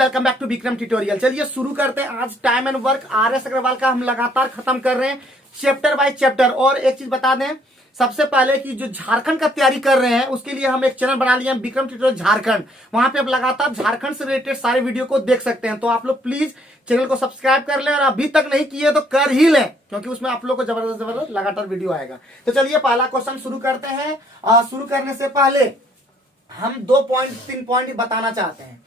Welcome back to Vikram tutorial. चलिए शुरू करते हैं। आज time and work RS Agrawal का हम लगातार खत्म कर रहे हैं चैप्टर बाय चैप्टर। और एक चीज बता दें सबसे पहले कि जो झारखंड का तैयारी कर रहे हैं उसके लिए हम एक चैनल बना लिया विक्रम ट्यूटोरियल झारखंड। वहां पे आप लगातार झारखंड से रिलेटेड सारे वीडियो को देख सकते हैं। तो आप लोग प्लीज चैनल को सब्सक्राइब कर लें और अभी तक नहीं किए तो कर ही लें, क्योंकि उसमें आप लोग को जबरदस्त लगातार वीडियो आएगा। तो चलिए पहला क्वेश्चन शुरू करते हैं। शुरू करने से पहले हम 3 पॉइंट बताना चाहते हैं।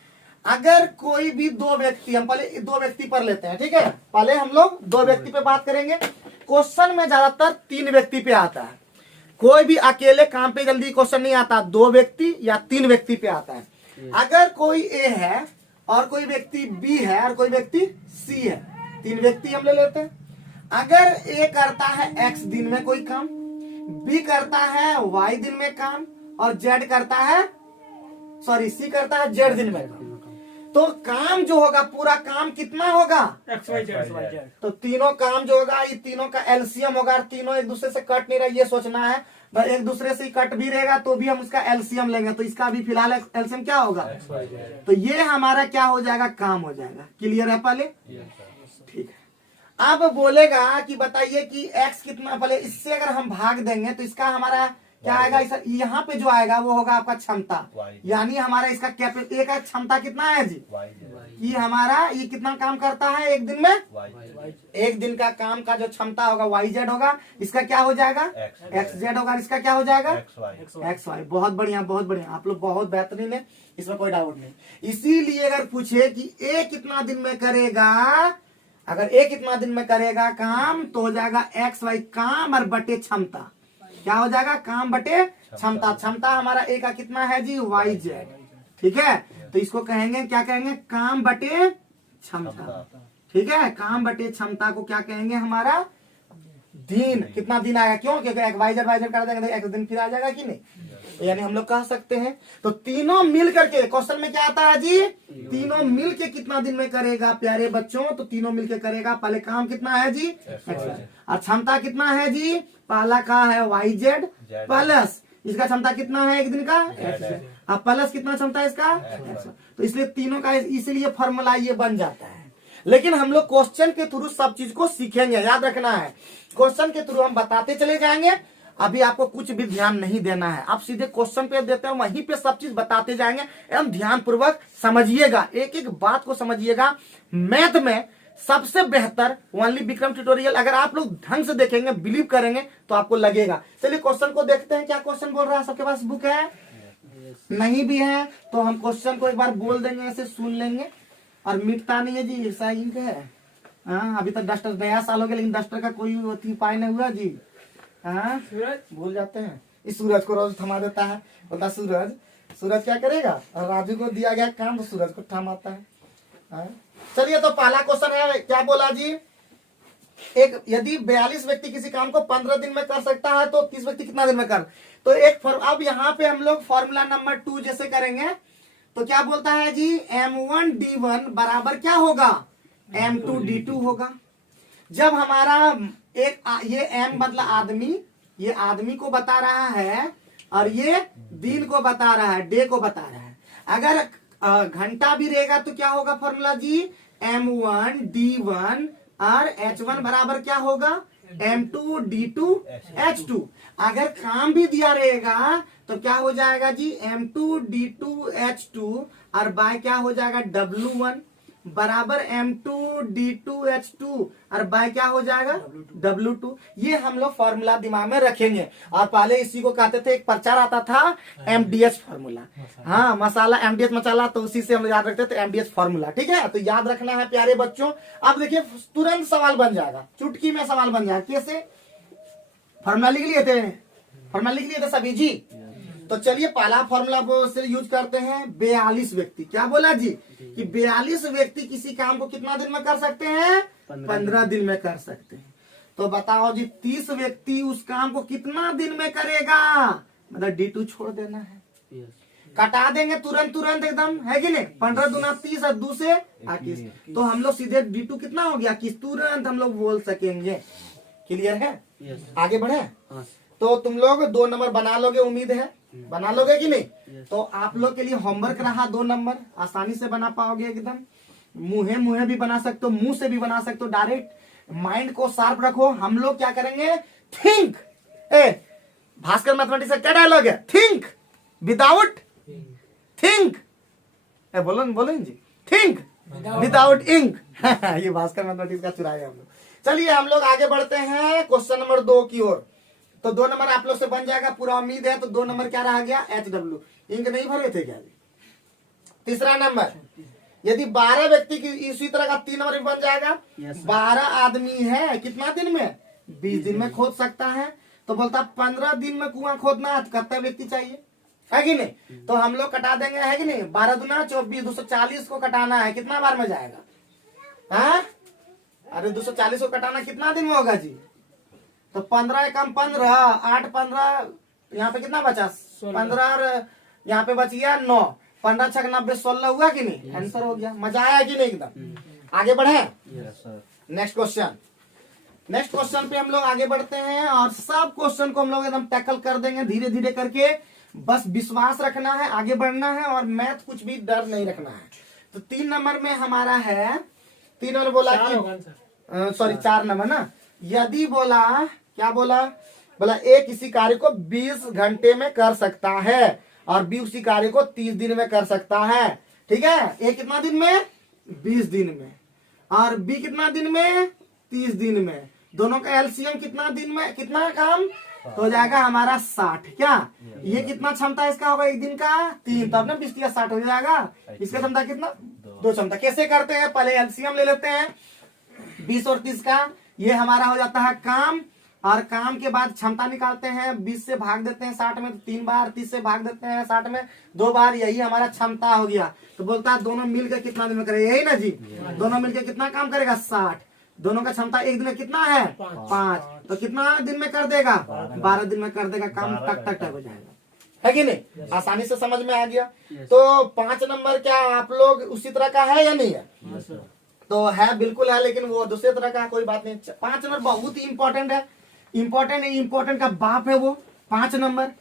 अगर कोई भी दो व्यक्ति, हम पहले 2 व्यक्ति पर लेते हैं, ठीक है। पहले हम लोग 2 व्यक्ति पे बात करेंगे। क्वेश्चन में ज्यादातर 3 व्यक्ति पे आता है। कोई भी अकेले काम पे जल्दी क्वेश्चन नहीं आता, 2 व्यक्ति या 3 व्यक्ति पे आता है। अगर कोई ए है और कोई व्यक्ति बी है और कोई व्यक्ति सी है, 3 व्यक्ति हम ले लेते हैं। अगर ए करता है एक्स दिन में कोई काम, बी करता है वाई दिन में काम और जेड करता है सी करता है जेड दिन में काम, तो काम जो होगा पूरा काम कितना होगा एक्स वाई जेड। तो तीनों काम जो होगा ये तीनों का एलसीएम होगा। तीनों एक दूसरे से कट नहीं रहा, ये सोचना है। एक दूसरे से कट भी रहेगा तो भी हम उसका एलसीएम लेंगे, तो इसका भी फिलहाल एलसीएम क्या होगा, तो ये हमारा क्या हो जाएगा, काम हो जाएगा। क्लियर है पहले, ठीक है। अब बोलेगा कि बताइए कि एक्स कितना, पहले इससे अगर हम भाग देंगे तो इसका हमारा क्या आएगा, यहाँ पे जो आएगा वो होगा आपका क्षमता, यानी हमारा इसका कैपेसिटी का क्षमता कितना है जी, कि हमारा ये कितना काम करता है एक दिन में, एक दिन का काम का जो क्षमता होगा वाई जेड होगा, इसका क्या हो जाएगा एक्स जेड होगा, इसका क्या हो जाएगा एक्स वाई। बहुत बढ़िया बहुत बढ़िया, आप लोग बहुत बेहतरीन है, इसमें कोई डाउट नहीं। इसीलिए अगर पूछे कि ए कितना दिन में करेगा, अगर ए कितना दिन में करेगा काम, तो हो जाएगा एक्स वाई काम और बटे क्षमता, क्या हो जाएगा काम बटे क्षमता। क्षमता हमारा ए का कितना है जी वाई जेड, ठीक है। तो इसको कहेंगे क्या कहेंगे, काम बटे क्षमता, ठीक है। काम बटे क्षमता को क्या कहेंगे, हमारा दिन, कितना दिन आएगा, क्यों, क्योंकि एक वाई जेड कर देंगे तो एक दिन फिर आ जाएगा कि नहीं, यानी हम लोग कह सकते हैं। तो तीनों मिल करके क्वेश्चन में क्या आता है जी, तीनों मिल के कितना दिन में करेगा प्यारे बच्चों, तो तीनों मिलके करेगा। पहले काम कितना है जी और क्षमता कितना है जी, पहला का है वाई जेड प्लस इसका क्षमता कितना है एक दिन का अब प्लस कितना क्षमता है इसका, तो इसलिए तीनों का इसलिए फॉर्मूला ये बन जाता है। लेकिन हम लोग क्वेश्चन के थ्रू सब चीज को सीखेंगे, याद रखना है। क्वेश्चन के थ्रू हम बताते चले जाएंगे, अभी आपको कुछ भी ध्यान नहीं देना है, आप सीधे क्वेश्चन पे देते हैं, वहीं पे सब चीज बताते जाएंगे। एकदम ध्यान पूर्वक समझिएगा, एक एक बात को समझिएगा। मैथ में सबसे बेहतर ओनली विक्रम ट्यूटोरियल, अगर आप लोग ढंग से देखेंगे, बिलीव करेंगे तो आपको लगेगा। चलिए क्वेश्चन को देखते हैं, क्या क्वेश्चन बोल रहा है। सबके पास बुक है, नहीं भी है तो हम क्वेश्चन को एक बार बोल देंगे, ऐसे सुन लेंगे। और मिटता नहीं है जी, ऐसा ही है। हाँ, अभी तक डस्टर नया साल हो गया लेकिन डस्टर का कोई उपाय नहीं हुआ जी। हाँ, भूल जाते हैं। इस सूरज को रोज थमा देता है, बोलता सूरज क्या करेगा, और राजू को दिया गया काम तो सूरज को थमाता है। हाँ? चलिए तो पहला क्वेश्चन है, क्या बोला जी, एक यदि 42 व्यक्ति किसी काम को 15 दिन में कर सकता है तो 30 व्यक्ति कितना दिन में कर, तो एक अब यहाँ पे हम लोग फॉर्मूला नंबर 2 जैसे करेंगे तो क्या बोलता है जी, M1D1 बराबर क्या होगा, M2D2 होगा। जब हमारा एक ये M मतलब आदमी, ये आदमी को बता रहा है और ये दिन को बता रहा है, डे को बता रहा है। अगर घंटा भी रहेगा तो क्या होगा फॉर्मूला जी, M1D1 और H1 बराबर क्या होगा, M2D2 H2। अगर काम भी दिया रहेगा तो क्या हो जाएगा जी, M2D2 H2 और बाय क्या हो जाएगा W1 बराबर M2D2 H2 और बाय क्या हो जाएगा W2। ये हम लोग फॉर्मूला दिमाग में रखेंगे। और पहले इसी को कहते थे, एक प्रचार आता था MDH फॉर्मूला, हाँ मसाला MDH मसाला, तो उसी से हम याद रखते थे MDH फॉर्मूला, ठीक है। तो याद रखना है प्यारे बच्चों। अब देखिए तुरंत सवाल बन जाएगा, चुटकी में सवाल बन जाएगा। कैसे, फॉर्मूला लिख लिए थे सभी जी। तो चलिए पहला फॉर्मूला से यूज करते हैं, 42 व्यक्ति। क्या बोला जी, कि 42 व्यक्ति किसी काम को कितना दिन में कर सकते हैं, 15 दिन में कर सकते हैं। तो बताओ जी 30 व्यक्ति उस काम को कितना दिन में करेगा, मतलब D2 छोड़ देना है, कटा देंगे तुरंत एकदम, है कि नहीं। 15 दूना 30 और 2 से 21, तो हम लोग सीधे D2 कितना हो गया, कि तुरंत हम लोग बोल सकेंगे। क्लियर है, आगे बढ़े। तो तुम लोग 2 नंबर बना लोगे, उम्मीद है बना लोगे कि नहीं। तो आप लोग के लिए होमवर्क रहा 2 नंबर, आसानी से बना पाओगे एकदम। मुंहे मुंहे भी बना सकते हो, मुंह से भी बना सकते हो, डायरेक्ट माइंड को शार्प रखो। हम लोग क्या करेंगे, थिंक। भास्कर मैथमेटिक्स का क्या डायलॉग है, थिंक विदाउट थिंक, बोलो बोलो जी, थिंक विदाउट इंक। ये भास्कर मैथमेटिक्स का चुराया हम लोग। चलिए हम लोग आगे बढ़ते हैं क्वेश्चन नंबर 2 की ओर। तो 2 नंबर आप लोग से बन जाएगा, पूरा उम्मीद है। तो 2 नंबर क्या रहा गया, HW। इंक नहीं भरे थे क्या। तीसरा नंबर, यदि 12 व्यक्ति की इसी तरह का 3 नंबर भी बन जाएगा। 12 आदमी है, कितना दिन में, 20 दिन में खोद सकता है। तो बोलता 15 दिन में कुआं खोदना है, तो कितने व्यक्ति चाहिए, है कि नहीं। तो हम लोग कटा देंगे, है कि नहीं। 12 दूना 24, 240 को कटाना है, कितना बार में जाएगा, हाँ? अरे 240 को कटाना कितना दिन में होगा जी। तो 15 कम 15, 8 15, यहाँ पे कितना बचा 15 और यहाँ पे बच गया 9, 15 छक 90, 16 हुआ कि नहीं, आंसर हो गया। मजा आया कि नहीं एकदम। आगे बढ़े, नेक्स्ट क्वेश्चन। नेक्स्ट क्वेश्चन पे हम लोग आगे बढ़ते हैं और सब क्वेश्चन को हम लोग एकदम टैकल कर देंगे धीरे धीरे करके। बस विश्वास रखना है, आगे बढ़ना है और मैथ कुछ भी डर नहीं रखना है। तो 3 नंबर में हमारा है, 3 नंबर बोला कि सॉरी 4 नंबर ना। यदि बोला, क्या बोला, बोला ए किसी कार्य को 20 घंटे में कर सकता है और बी उसी कार्य को 30 दिन में कर सकता है। ठीक है, ए कितना दिन में, 20 दिन में, और बी कितना दिन में, 30 दिन में। दोनों का एलसीएम कितना दिन में, कितना काम तो हो जाएगा हमारा 60। क्या ये कितना क्षमता इसका होगा एक दिन का, 3, तब ना 20 या 60 हो जाएगा। इसका क्षमता कितना, 2 क्षमता। कैसे करते हैं, पहले एलसीएम ले लेते हैं 20 और 30 का, ये हमारा हो जाता है काम। और काम के बाद क्षमता निकालते हैं, 20 से भाग देते हैं 60 में, तो 3 बार, 30 से भाग देते हैं 60 में 2 बार, यही हमारा क्षमता हो गया। तो बोलता है दोनों मिलकर कितना दिन में करेगा, यही ना जी। दोनों मिलकर कितना काम करेगा, 60। दोनों का क्षमता एक दिन में कितना है, 5। तो कितना दिन में कर देगा, 12 दिन में कर देगा काम, टक टक टक हो जाएगा, है कि नहीं। आसानी से समझ में आ गया। तो 5 नंबर क्या आप लोग उसी तरह का है या नहीं है, तो है, बिल्कुल है, लेकिन वो दूसरे तरह का, कोई बात नहीं। 5 नंबर बहुत ही इंपॉर्टेंट है, इंपॉर्टेंट का बाप है वो 5 नंबर।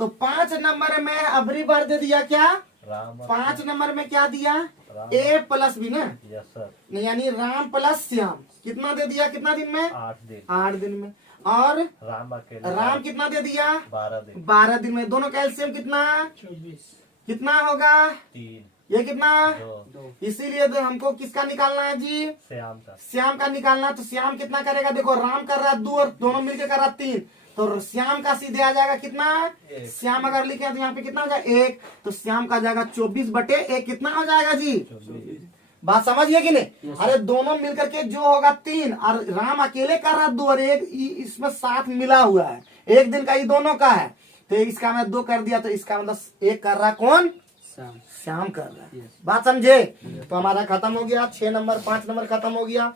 तो 5 नंबर में अबरी बार दे दिया क्या, 5 नंबर में क्या दिया, ए प्लस बी ना, यानी राम प्लस श्याम। कितना दे दिया, कितना दिन में, 8 दिन में। और राम कितना दे दिया, 12 दिन में। दोनों का एलसीएम कितना, 24। कितना होगा, 3। ये कितना, 2। इसीलिए तो हमको किसका निकालना है जी, श्याम का निकालना। तो श्याम कितना करेगा, देखो राम कर रहा 2 और दोनों मिलकर कर रहा 3, तो श्याम का सीधे आ जाएगा कितना, श्याम अगर लिखे तो यहाँ पे कितना हो जाएगा 1, तो श्याम का जाएगा 24/1, कितना हो जाएगा जी, 24। बात समझिए कि नहीं। अरे दोनों मिलकर के जो होगा 3, और राम अकेले कर रहा 2 और 1 इसमें साथ मिला हुआ है, एक दिन का ये दोनों का है। तो इसका मैं 2 कर दिया, तो इसका मतलब 1 कर रहा कौन, श्याम कर रहा है। बात समझे। तो हमारा खत्म हो गया 6 नंबर, 5 नंबर खत्म हो गया।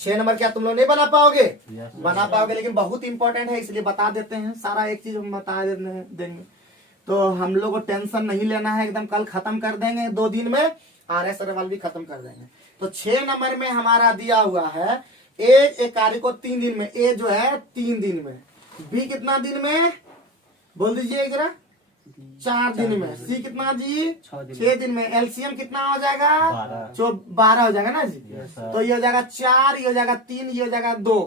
6 नंबर क्या तुम लोग नहीं बना पाओगे, बना पाओगे, लेकिन बहुत इंपॉर्टेंट है इसलिए बता देते हैं। सारा एक चीज हम बता देंगे, तो हम लोग को टेंशन नहीं लेना है, एकदम कल खत्म कर देंगे 2 दिन में, RS सवाल भी खत्म कर देंगे। तो 6 नंबर में हमारा दिया हुआ है एक कार्य को 3 दिन में, ए जो है 3 दिन में, बी कितना दिन में, बोल दीजिए जरा, 4 दिन में, सी कितना जी, 6 दिन में। एलसीएम कितना हो जाएगा, 12 हो जाएगा ना जी। तो ये हो जाएगा 4, ये हो जाएगा 3, ये हो जाएगा 2।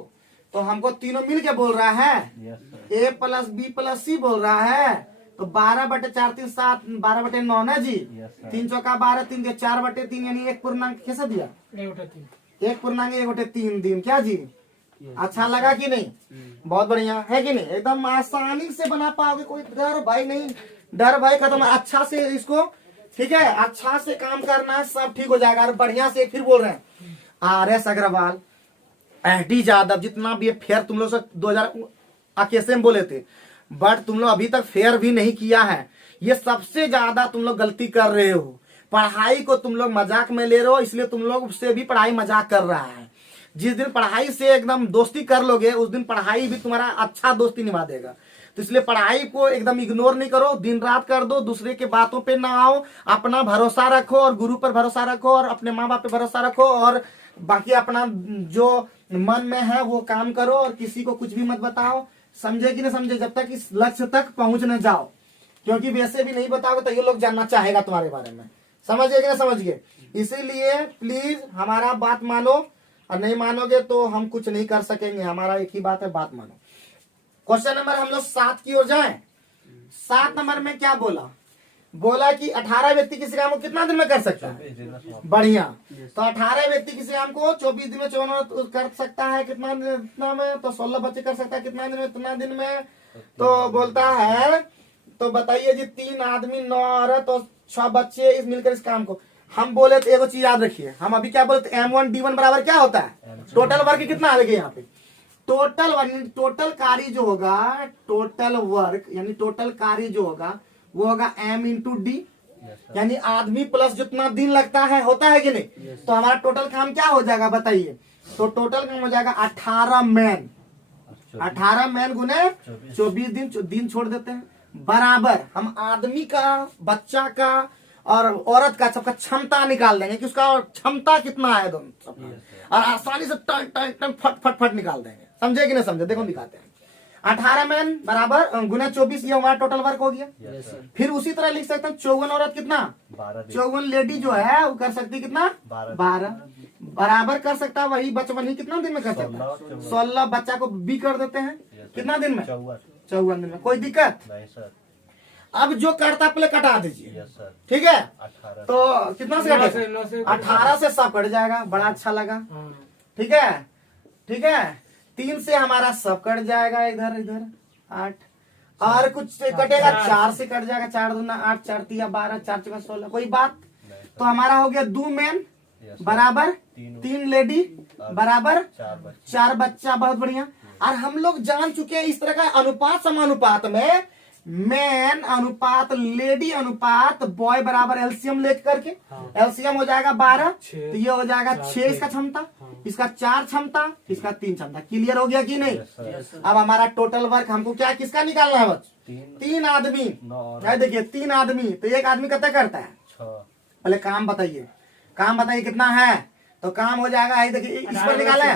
तो हमको तीनों मिल के बोल रहा है, ए प्लस बी प्लस सी बोल रहा है। तो 12/4 3 7, 12/9 ना जी। 3 चौका 12, 3 के 4/3, यानी 1 पूर्णांक कैसे दिया, 1 पूर्णांक 1/3 दिन। क्या जी, अच्छा लगा कि नहीं, बहुत बढ़िया है कि नहीं, एकदम आसानी से बना पाओगे, कोई डर भाई नहीं, डर भाई खत्म। अच्छा से इसको, ठीक है, अच्छा से काम करना है, सब ठीक हो जाएगा। और बढ़िया से फिर बोल रहे हैं, RS अग्रवाल, SD यादव, जितना भी फेयर तुम लोग से 2021 में बोले थे, बट तुम लोग अभी तक फेयर भी नहीं किया है। ये सबसे ज्यादा तुम लोग गलती कर रहे हो। पढ़ाई को तुम लोग मजाक में ले रहे हो, इसलिए तुम लोग उससे भी पढ़ाई मजाक कर रहा है। जिस दिन पढ़ाई से एकदम दोस्ती कर लोगे, उस दिन पढ़ाई भी तुम्हारा अच्छा दोस्ती निभा देगा। तो इसलिए पढ़ाई को एकदम इग्नोर नहीं करो, दिन रात कर दो, दूसरे के बातों पे ना आओ, अपना भरोसा रखो और गुरु पर भरोसा रखो और अपने माँ बाप पे भरोसा रखो, और बाकी अपना जो मन में है वो काम करो और किसी को कुछ भी मत बताओ। समझे कि नहीं समझे, जब तक इस लक्ष्य तक पहुंच न जाओ, क्योंकि वैसे भी नहीं बताओगे तो ये लोग जानना चाहेगा तुम्हारे बारे में। समझ गए कि नहीं समझ गए? इसीलिए प्लीज हमारा बात मानो, और नहीं मानोगे तो हम कुछ नहीं कर सकेंगे। हमारा एक ही बात है, बात मानो। क्वेश्चन नंबर हम लोग 7 की ओर जाएं। 7 नंबर में क्या बोला? बोला कि 18 व्यक्ति किसी काम को कितना दिन में कर सकता है? बढ़िया। तो 18 व्यक्ति किसी काम को 24 दिन में 54 कर सकता है। कितना में? तो 16 बच्चे कर सकता है कितना दिन में? इतना दिन में। तो बोलता है, तो बताइए जी, 3 आदमी 9 औरत और 6 बच्चे इस मिलकर इस काम को। हम बोले तो एक चीज याद रखिए, हम अभी क्या बोलते हैं, M1 D1 बराबर क्या होता है? टोटल वर्क कितना आ गया यहाँ पे? टोटल कार्य जो होगा, टोटल वर्क यानी टोटल कार्य जो होगा वो होगा M इंटू डी, यानी आदमी प्लस जितना दिन लगता है, होता है कि नहीं? तो हमारा टोटल काम क्या हो जाएगा बताइए? तो टोटल काम हो जाएगा 18 मैन। 18 मैन गुने 24 दिन छोड़ देते हैं, बराबर हम आदमी का, बच्चा का और औरत का सबका क्षमता निकाल देंगे कि उसका क्षमता कितना है दोनों सबका, और आसानी से टन फट फट निकाल देंगे। समझे कि नहीं समझे? देखो दिखाते हैं। 18 मैन बराबर गुना 24, ये हमारा टोटल वर्क हो गया। फिर उसी तरह लिख सकते हैं 54 औरत कितना? 54 लेडी जो है वो कर सकती कितना? 12 बराबर कर सकता है वही बचपन ही कितना दिन में कर सकता है? 16 बच्चा को भी कर देते हैं कितना दिन में? 54 दिन में। कोई दिक्कत नहीं सर। अब जो करता पहले कटा दीजिए, ठीक है? तो कितना से कटेगा? 18 से सब कट जाएगा। बड़ा अच्छा लगा, ठीक है? ठीक है। 3 से हमारा सब कट जाएगा, इधर इधर 8 और कुछ कटेगा, 4 से कट जाएगा, 4 दूना 8, 4 तिया 12, 4 चौका 16। कोई बात? तो हमारा हो गया 2 मैन बराबर 3 लेडी बराबर 4 बच्चा। बहुत बढ़िया। और हम लोग जान चुके हैं इस तरह का अनुपात समानुपात में मैन अनुपात लेडी अनुपात बॉय बराबर एलसीएम लेकर के, एलसीएम हो जाएगा 12, तो ये हो जाएगा 6 इसका क्षमता, इसका 4 क्षमता, इसका 3 क्षमता। क्लियर हो गया कि नहीं? अब हमारा टोटल वर्क हमको क्या किसका निकालना है बच्च? 3 आदमी। देखिए 3 आदमी, तो एक आदमी कितना करता है? पहले काम बताइए, काम बताइए कितना है? तो काम हो जाएगा, देखिए इस पर निकाले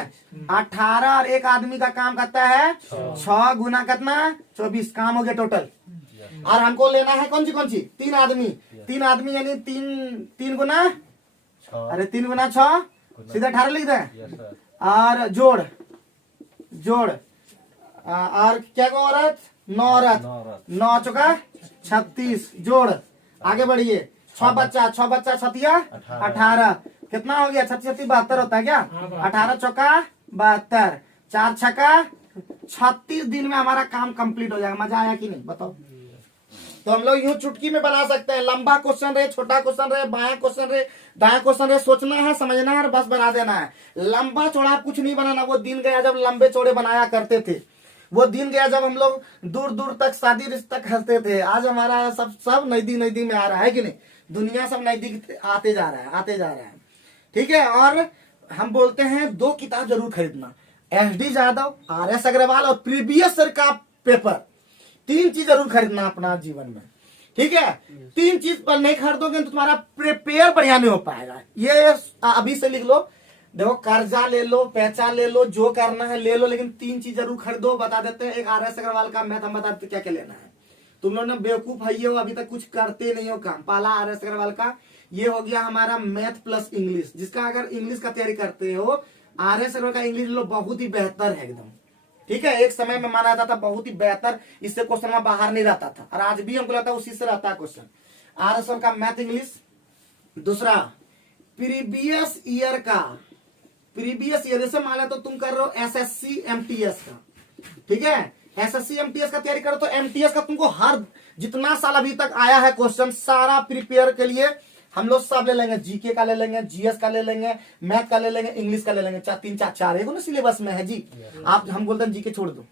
18 और एक आदमी का काम करता है 6 गुना कितना? 24। काम हो गया टोटल। और हमको लेना है कौन सी 3 आदमी। 3 आदमी यानी 3 गुना, अरे 3 गुना 6 सीधा 18 लिख दे। और जोड़ और क्या को औरत? 9 औरत, 9 चौका 36 जोड़। आगे बढ़िए। 6 बच्चा 6 18 कितना हो गया? 36 72 होता है क्या? 18 चौका 72, 4 छक्का 36 दिन में हमारा काम कंप्लीट हो जाएगा। मजा आया कि नहीं बताओ? तो हम लोग यूं चुटकी में बना सकते हैं। लंबा क्वेश्चन रहे, छोटा क्वेश्चन रहे, बाया क्वेश्चन रहे, दाया क्वेश्चन रहे, सोचना है, समझना है और बस बना देना है। लंबा चौड़ा कुछ नहीं बनाना। वो दिन गया जब लंबे चौड़े बनाया करते थे, वो दिन गया जब हम लोग दूर दूर तक शादी रिश्ता करते थे। आज हमारा सब नजदीक में आ रहा है कि नहीं? दुनिया सब नजदीक आते जा रहा है, ठीक है? और हम बोलते हैं 2 किताब जरूर खरीदना, SD यादव, RS अग्रवाल और प्रीवियस ईयर का पेपर। 3 चीज जरूर खरीदना अपना जीवन में, ठीक है? 3 चीज पर नहीं खरीदोगे तो तुम्हारा प्रिपेयर बढ़िया नहीं हो पाएगा। ये अभी से लिख लो। देखो कर्जा ले लो, पैसा ले लो, जो करना है ले लो, लेकिन 3 चीज जरूर खरीदो। बता देते हैं। एक RS अग्रवाल का मैथ हम बता देते क्या क्या लेना है। तुम लोग ना बेवकूफ है हो, अभी तक कुछ करते नहीं हो काम। पहला RS अग्रवाल का ये हो गया हमारा मैथ प्लस इंग्लिश, जिसका अगर इंग्लिश का तैयारी करते हो RS अग्रवाल का इंग्लिश लो, बहुत ही बेहतर है एकदम, ठीक है? एक समय में माना जाता था बहुत ही बेहतर, इससे क्वेश्चन में बाहर नहीं रहता था, और आज भी हमको लगता है उसी से रहता है क्वेश्चन। RS अग्रवाल का मैथ इंग्लिश। दूसरा प्रीवियस ईयर, जैसे मान लो तो तुम कर रहे हो SSC MTS का, ठीक है? SSC MTS का तैयारी करो तो MTS का तुमको हर जितना साल अभी तक आया है क्वेश्चन सारा प्रिपेयर के लिए हम लोग सब ले लेंगे। जीके का ले लेंगे, GS का ले लेंगे, मैथ का ले लेंगे, इंग्लिश का ले लेंगे। 3-4 है ना सिलेबस में है जी। आप हम बोलते हैं जीके छोड़ दो।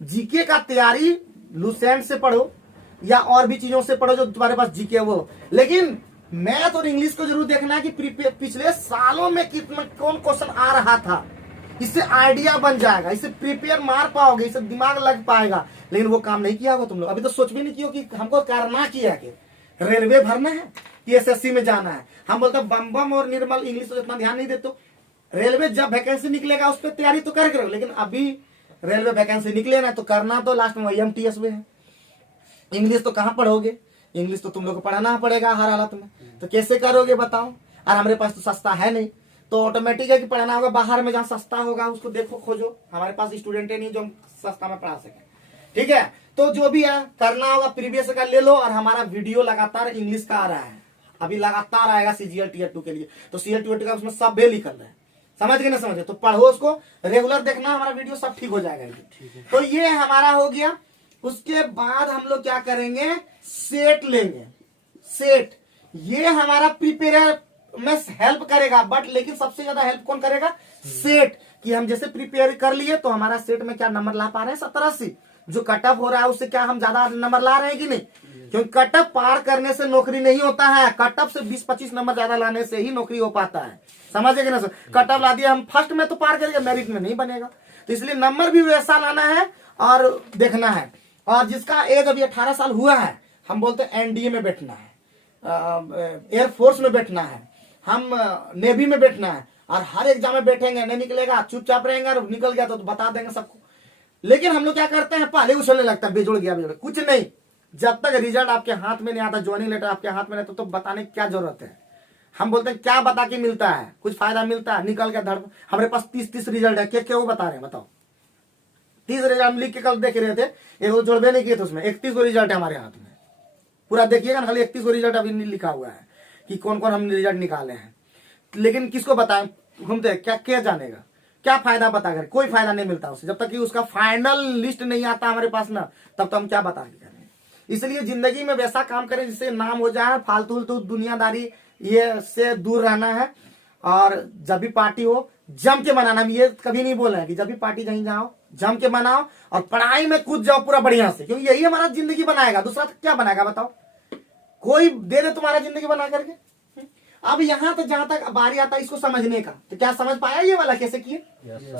जीके का तैयारी लुसेंट से पढ़ो या और भी चीजों से पढ़ो जो तुम्हारे पास जीके है वो, लेकिन मैथ और इंग्लिश को जरूर देखना है कि पिछले सालों में कितना कौन क्वेश्चन आ रहा था। इससे आइडिया बन जाएगा, इससे प्रिपेयर मार पाओगे, इससे दिमाग लग पाएगा। लेकिन वो काम नहीं किया होगा तुम लोग। अभी तो सोच भी नहीं किया कि हमको करना क्या है, रेलवे भरना है कि SSC में जाना है। हम बोलते बम और निर्मल इंग्लिश तो इतना ध्यान नहीं देते। रेलवे जब वैकेंसी निकलेगा उस पर तैयारी तो कर करो, लेकिन अभी रेलवे वैकेंसी निकले ना तो करना तो लास्ट में वही MTS में है। इंग्लिश तो कहाँ पढ़ोगे, इंग्लिश तो तुम लोग को पढ़ाना पड़ेगा हर हालत में, तो कैसे करोगे बताओ। और हमारे पास तो सस्ता है नहीं, तो ऑटोमेटिक है कि पढ़ाना होगा बाहर में, जहाँ सस्ता होगा उसको देखो खोजो। हमारे पास स्टूडेंट है नहीं जो हम सस्ता में पढ़ा सके, ठीक है। तो जो भी है करना होगा प्रीवियस का ले लो। और हमारा वीडियो लगातार इंग्लिश का आ रहा है, अभी लगातार आएगा CGL Tier 2 के लिए, तो CGL Tier 2 का उसमें सब बे लिखल है, समझ गए ना, समझे तो पढ़ो उसको, रेगुलर देखना हमारा वीडियो, सब ठीक हो जाएगा। तो ये हमारा हो गया। उसके बाद हम लोग क्या करेंगे, सेट लेंगे। सेट ये हमारा प्रिपेयर में हेल्प करेगा, बट लेकिन सबसे ज्यादा हेल्प कौन करेगा, सेट। कि हम जैसे प्रिपेयर कर लिए तो हमारा सेट में क्या नंबर ला पा रहे हैं, 70-80। जो कटअप हो रहा है उससे क्या हम ज्यादा नंबर ला रहे हैं कि नहीं, क्योंकि कटअप पार करने से नौकरी नहीं होता है, कटअप से 20-25 नंबर ज्यादा लाने से ही नौकरी हो पाता है, समझे कि ना सर। कटअप ला दिया हम फर्स्ट में तो पार करेंगे, मेरिट में नहीं बनेगा, तो इसलिए नंबर भी वैसा लाना है और देखना है। और जिसका एज अभी 18 साल हुआ है, हम बोलते हैं NDA में बैठना है, एयरफोर्स में बैठना है, हम नेवी में बैठना है, और हर एग्जाम में बैठेंगे, नहीं निकलेगा चुपचाप रहेंगे, और निकल गया तो बता देंगे सबको। लेकिन हम लोग क्या करते हैं, पहले उछलने लगता है, बेजोड़ गया बेजोड़, कुछ नहीं। जब तक रिजल्ट आपके हाथ में नहीं आता, ज्वाइनिंग लेटर आपके हाथ में नहीं, तो बताने की क्या जरूरत है। हम बोलते हैं क्या बता के मिलता है, कुछ फायदा मिलता है, निकल के धड़। हमारे पास 30-30 रिजल्ट है, क्या वो बता रहे हैं बताओ। 30 रिजल्ट हम लिख के कल देख रहे थे, एक जोड़बे नहीं किए थे उसमें, 31 को रिजल्ट है हमारे हाथ में, पूरा देखिएगा ना, खाली 31 को रिजल्ट अभी नहीं लिखा हुआ है कि कौन कौन हमने रिजल्ट निकाले हैं। लेकिन किसको बताएं, घूमते क्या जानेगा, क्या फायदा बता कर, कोई फायदा नहीं मिलता उससे, जब तक कि उसका फाइनल लिस्ट नहीं आता हमारे पास ना, तब तो हम क्या बता के करें। इसलिए जिंदगी में वैसा काम करें जिससे नाम हो जाए, फालतू दुनियादारी ये से दूर रहना है। और जब भी पार्टी हो जम के मनाना, हम ये कभी नहीं बोल रहे हैं कि जब भी पार्टी कहीं जाओ जम के मनाओ, और पढ़ाई में कूद जाओ पूरा बढ़िया से, क्योंकि यही हमारा जिंदगी बनाएगा, दूसरा तो क्या बनाएगा बताओ, कोई दे दे तुम्हारा जिंदगी बना करके। अब यहाँ तो जहां तक बारी आता है इसको समझने का, तो क्या समझ पाया ये वाला कैसे किए।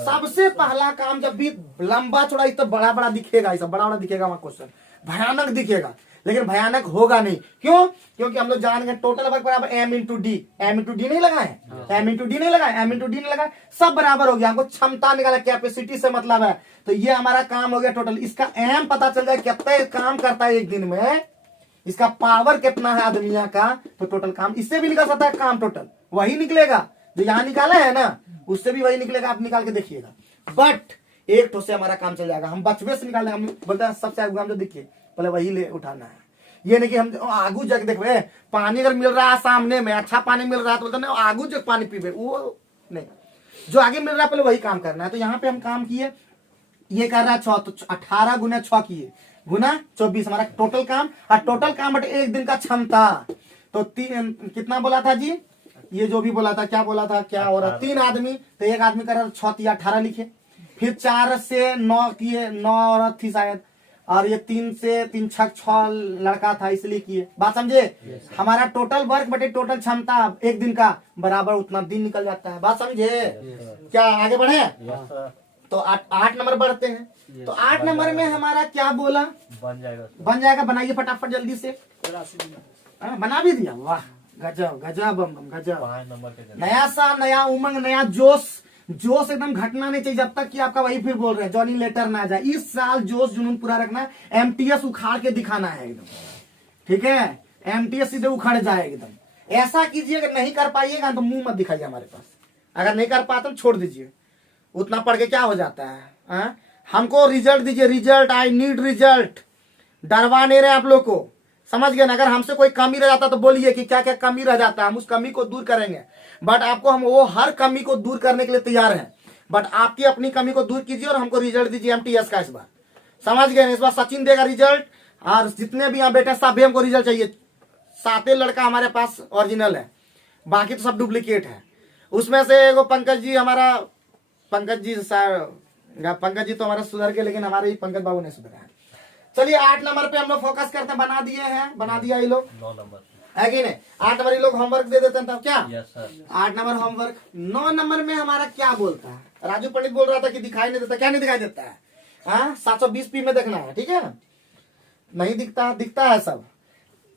सबसे पहला काम, जब भी लंबा चौड़ा तो बड़ा बड़ा दिखेगा, सब बड़ा बड़ा दिखेगा वहां क्वेश्चन, भयानक दिखेगा, लेकिन भयानक होगा नहीं। क्यों, क्योंकि हम लोग जान गए टोटल वर्क बराबर M into D। M into D नहीं लगाए, M into D नहीं लगाए, M into D नहीं लगाए, सब बराबर हो गया। हमको क्षमता निकाला, कैपेसिटी से मतलब है, तो ये हमारा काम हो गया टोटल। इसका M पता चल जाए कितना काम करता है एक दिन में, इसका पावर कितना है आदमिया का, तो टोटल काम इससे भी निकल सकता है, काम टोटल वही निकलेगा जो यहाँ निकाला है ना, उससे भी वही निकलेगा, आप निकाल के देखिएगा। बट एक तो से हमारा काम चल जाएगा, हम बचवे से निकालने, हम बोलते हैं सबसे आगे जो दिखे पहले वही ले उठाना है। ये नहीं कि हम आगू जग देखो, पानी अगर मिल रहा है सामने में, अच्छा पानी मिल रहा है तो बोलते ना आगू जग पानी पीबे, वो नहीं, जो आगे मिल रहा है पहले वही काम करना है। तो यहाँ पे हम काम किए, ये कर रहा है 6, तो 18 गुना 6 किए, गुना 24 हमारा टोटल काम। और टोटल काम बट एक दिन का क्षमता, तो कितना बोला था जी, ये जो भी बोला था, क्या बोला था, क्या हो रहा, 3 आदमी, तो एक आदमी कर रहा 6 या 18 लिखे, फिर 4 से 9 किए, 9 औरत थी शायद, और ये 3 से 3 6 लड़का था इसलिए किए, बात समझे। हमारा टोटल वर्क बटे टोटल क्षमता एक दिन का बराबर उतना दिन निकल जाता है, बात समझे। क्या आगे बढ़े, तो 8 नंबर बढ़ते हैं। तो 8 नंबर में हमारा क्या बोला, बन जाएगा, बनाइए फटाफट जल्दी से। बना भी दिया, वाह गजब गजब गजब। नया सा नया उमंग, नया जोश, जोश एकदम घटना नहीं चाहिए जब तक कि आपका वही फिर बोल रहे हैं ज्वाइनिंग लेटर ना आ जाए। इस साल जोश जुनून पूरा रखना है, MTS उखाड़ के दिखाना है एकदम, ठीक है, MTS सीधे उखड़ जाए एकदम। ऐसा कीजिए, अगर नहीं कर पाइएगा तो मुंह मत दिखाइए हमारे पास, अगर नहीं कर पाते तो छोड़ दीजिए, उतना पढ़ के क्या हो जाता है। हमको रिजल्ट दीजिए, रिजल्ट, आई नीड रिजल्ट, डरवा नहीं रहे आप लोग को, समझ गए ना। अगर हमसे कोई कमी रह जाता तो बोलिए कि क्या क्या कमी रह जाता है, हम उस कमी को दूर करेंगे। बट आपको हम वो हर कमी को दूर करने के लिए तैयार हैं, बट आपकी अपनी कमी को दूर कीजिए और हमको रिजल्ट दीजिए MTS का इस बार, समझ गए। इस बार सचिन देगा रिजल्ट, और जितने भी यहाँ बैठे सब भी हमको रिजल्ट चाहिए। 7 लड़का हमारे पास ओरिजिनल है, बाकी तो सब डुप्लीकेट है। उसमें से एगो पंकज जी हमारा, पंकज जी तो हमारा सुधर के, लेकिन हमारे पंकज बाबू नहीं सुधरा है। चलिए 8 नंबर पे हम लोग फोकस करते हैं, बना दिए हैं, बना दिया ये लोग, 9 नंबर है कि नहीं। 8 नंबर ये लोग होमवर्क दे देते हैं तब क्या, yes sir. 8 number homework. 9 number में हमारा क्या बोलता है, राजू पंडित बोल रहा था कि दिखाई नहीं देता, क्या नहीं दिखाई देता है, 720p में देखना है, ठीक है, नहीं दिखता, दिखता है सब।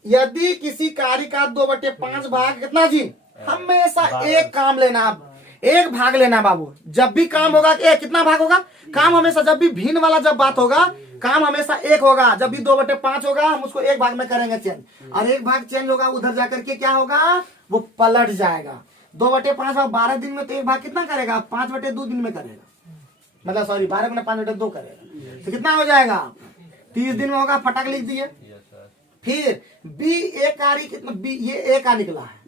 यदि किसी कार्य का 2/5 भाग कितना जी, हमेशा एक काम लेना, आप एक भाग लेना बाबू। जब भी काम होगा एक, कितना भाग होगा काम हमेशा, जब भी भिन्न वाला जब बात होगा काम हमेशा एक होगा। जब भी 2/5 होगा हम उसको एक भाग में करेंगे चेंज, और एक भाग चेंज होगा उधर जाकर के क्या होगा वो पलट जाएगा। 2/5 और 12 दिन में तो एक भाग कितना करेगा 5/2 दिन में करेगा, मतलब सॉरी 12 गुना 5/2 करेगा, तो कितना हो जाएगा 30 दिन में होगा। फटाक लिख दिए। फिर बी ए कार्य कितना, बी ये ए का निकला है,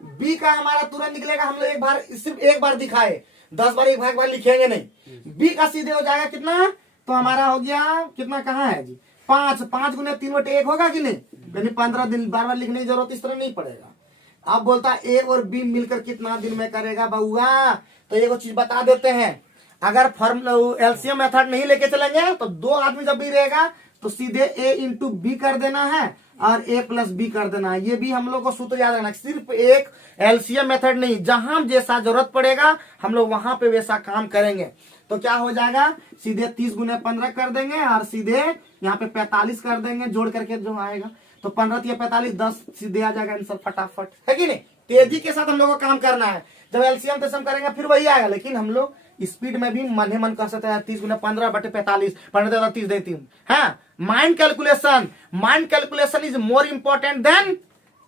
बी का हमारा तुरंत निकलेगा। हम लोग एक बार सिर्फ एक बार दिखाए, 10 बार एक बार लिखेंगे नहीं। बी का सीधे हो जाएगा कितना, तो हमारा हो गया कितना, कहाँ है जी 5, 5 गुना 3/1 होगा कि नहीं, यानी 15 दिन। बार बार लिखने की जरूरत इस तरह नहीं पड़ेगा। अब बोलता है ए और बी मिलकर कितना दिन में करेगा बउआ, तो एक चीज बता देते हैं, अगर एलसीएम मेथड नहीं लेके चलेंगे तो 2 आदमी जब भी रहेगा तो सीधे ए इंटू बी कर देना है और ए प्लस बी कर देना है। ये भी हम लोग को सूत्र याद रखना, सिर्फ एक एलसीएम मेथड नहीं, जहां जैसा जरूरत पड़ेगा हम लोग वहां पे वैसा काम करेंगे। तो क्या हो जाएगा सीधे 30 गुना 15 कर देंगे और सीधे यहाँ पे 45 कर देंगे जोड़ करके जो आएगा, तो 15 या 45 10 सीधे आ जाएगा आंसर फटाफट, है कि नहीं। तेजी के साथ हम लोग को काम करना है। जब एलसीएम तेसम करेंगे फिर वही आएगा, लेकिन हम लोग स्पीड में भी मन मन कर सकते हैं। 30 गुना 15/45 15 30 दे 3 है। Mind calculation, mind calculation is more important than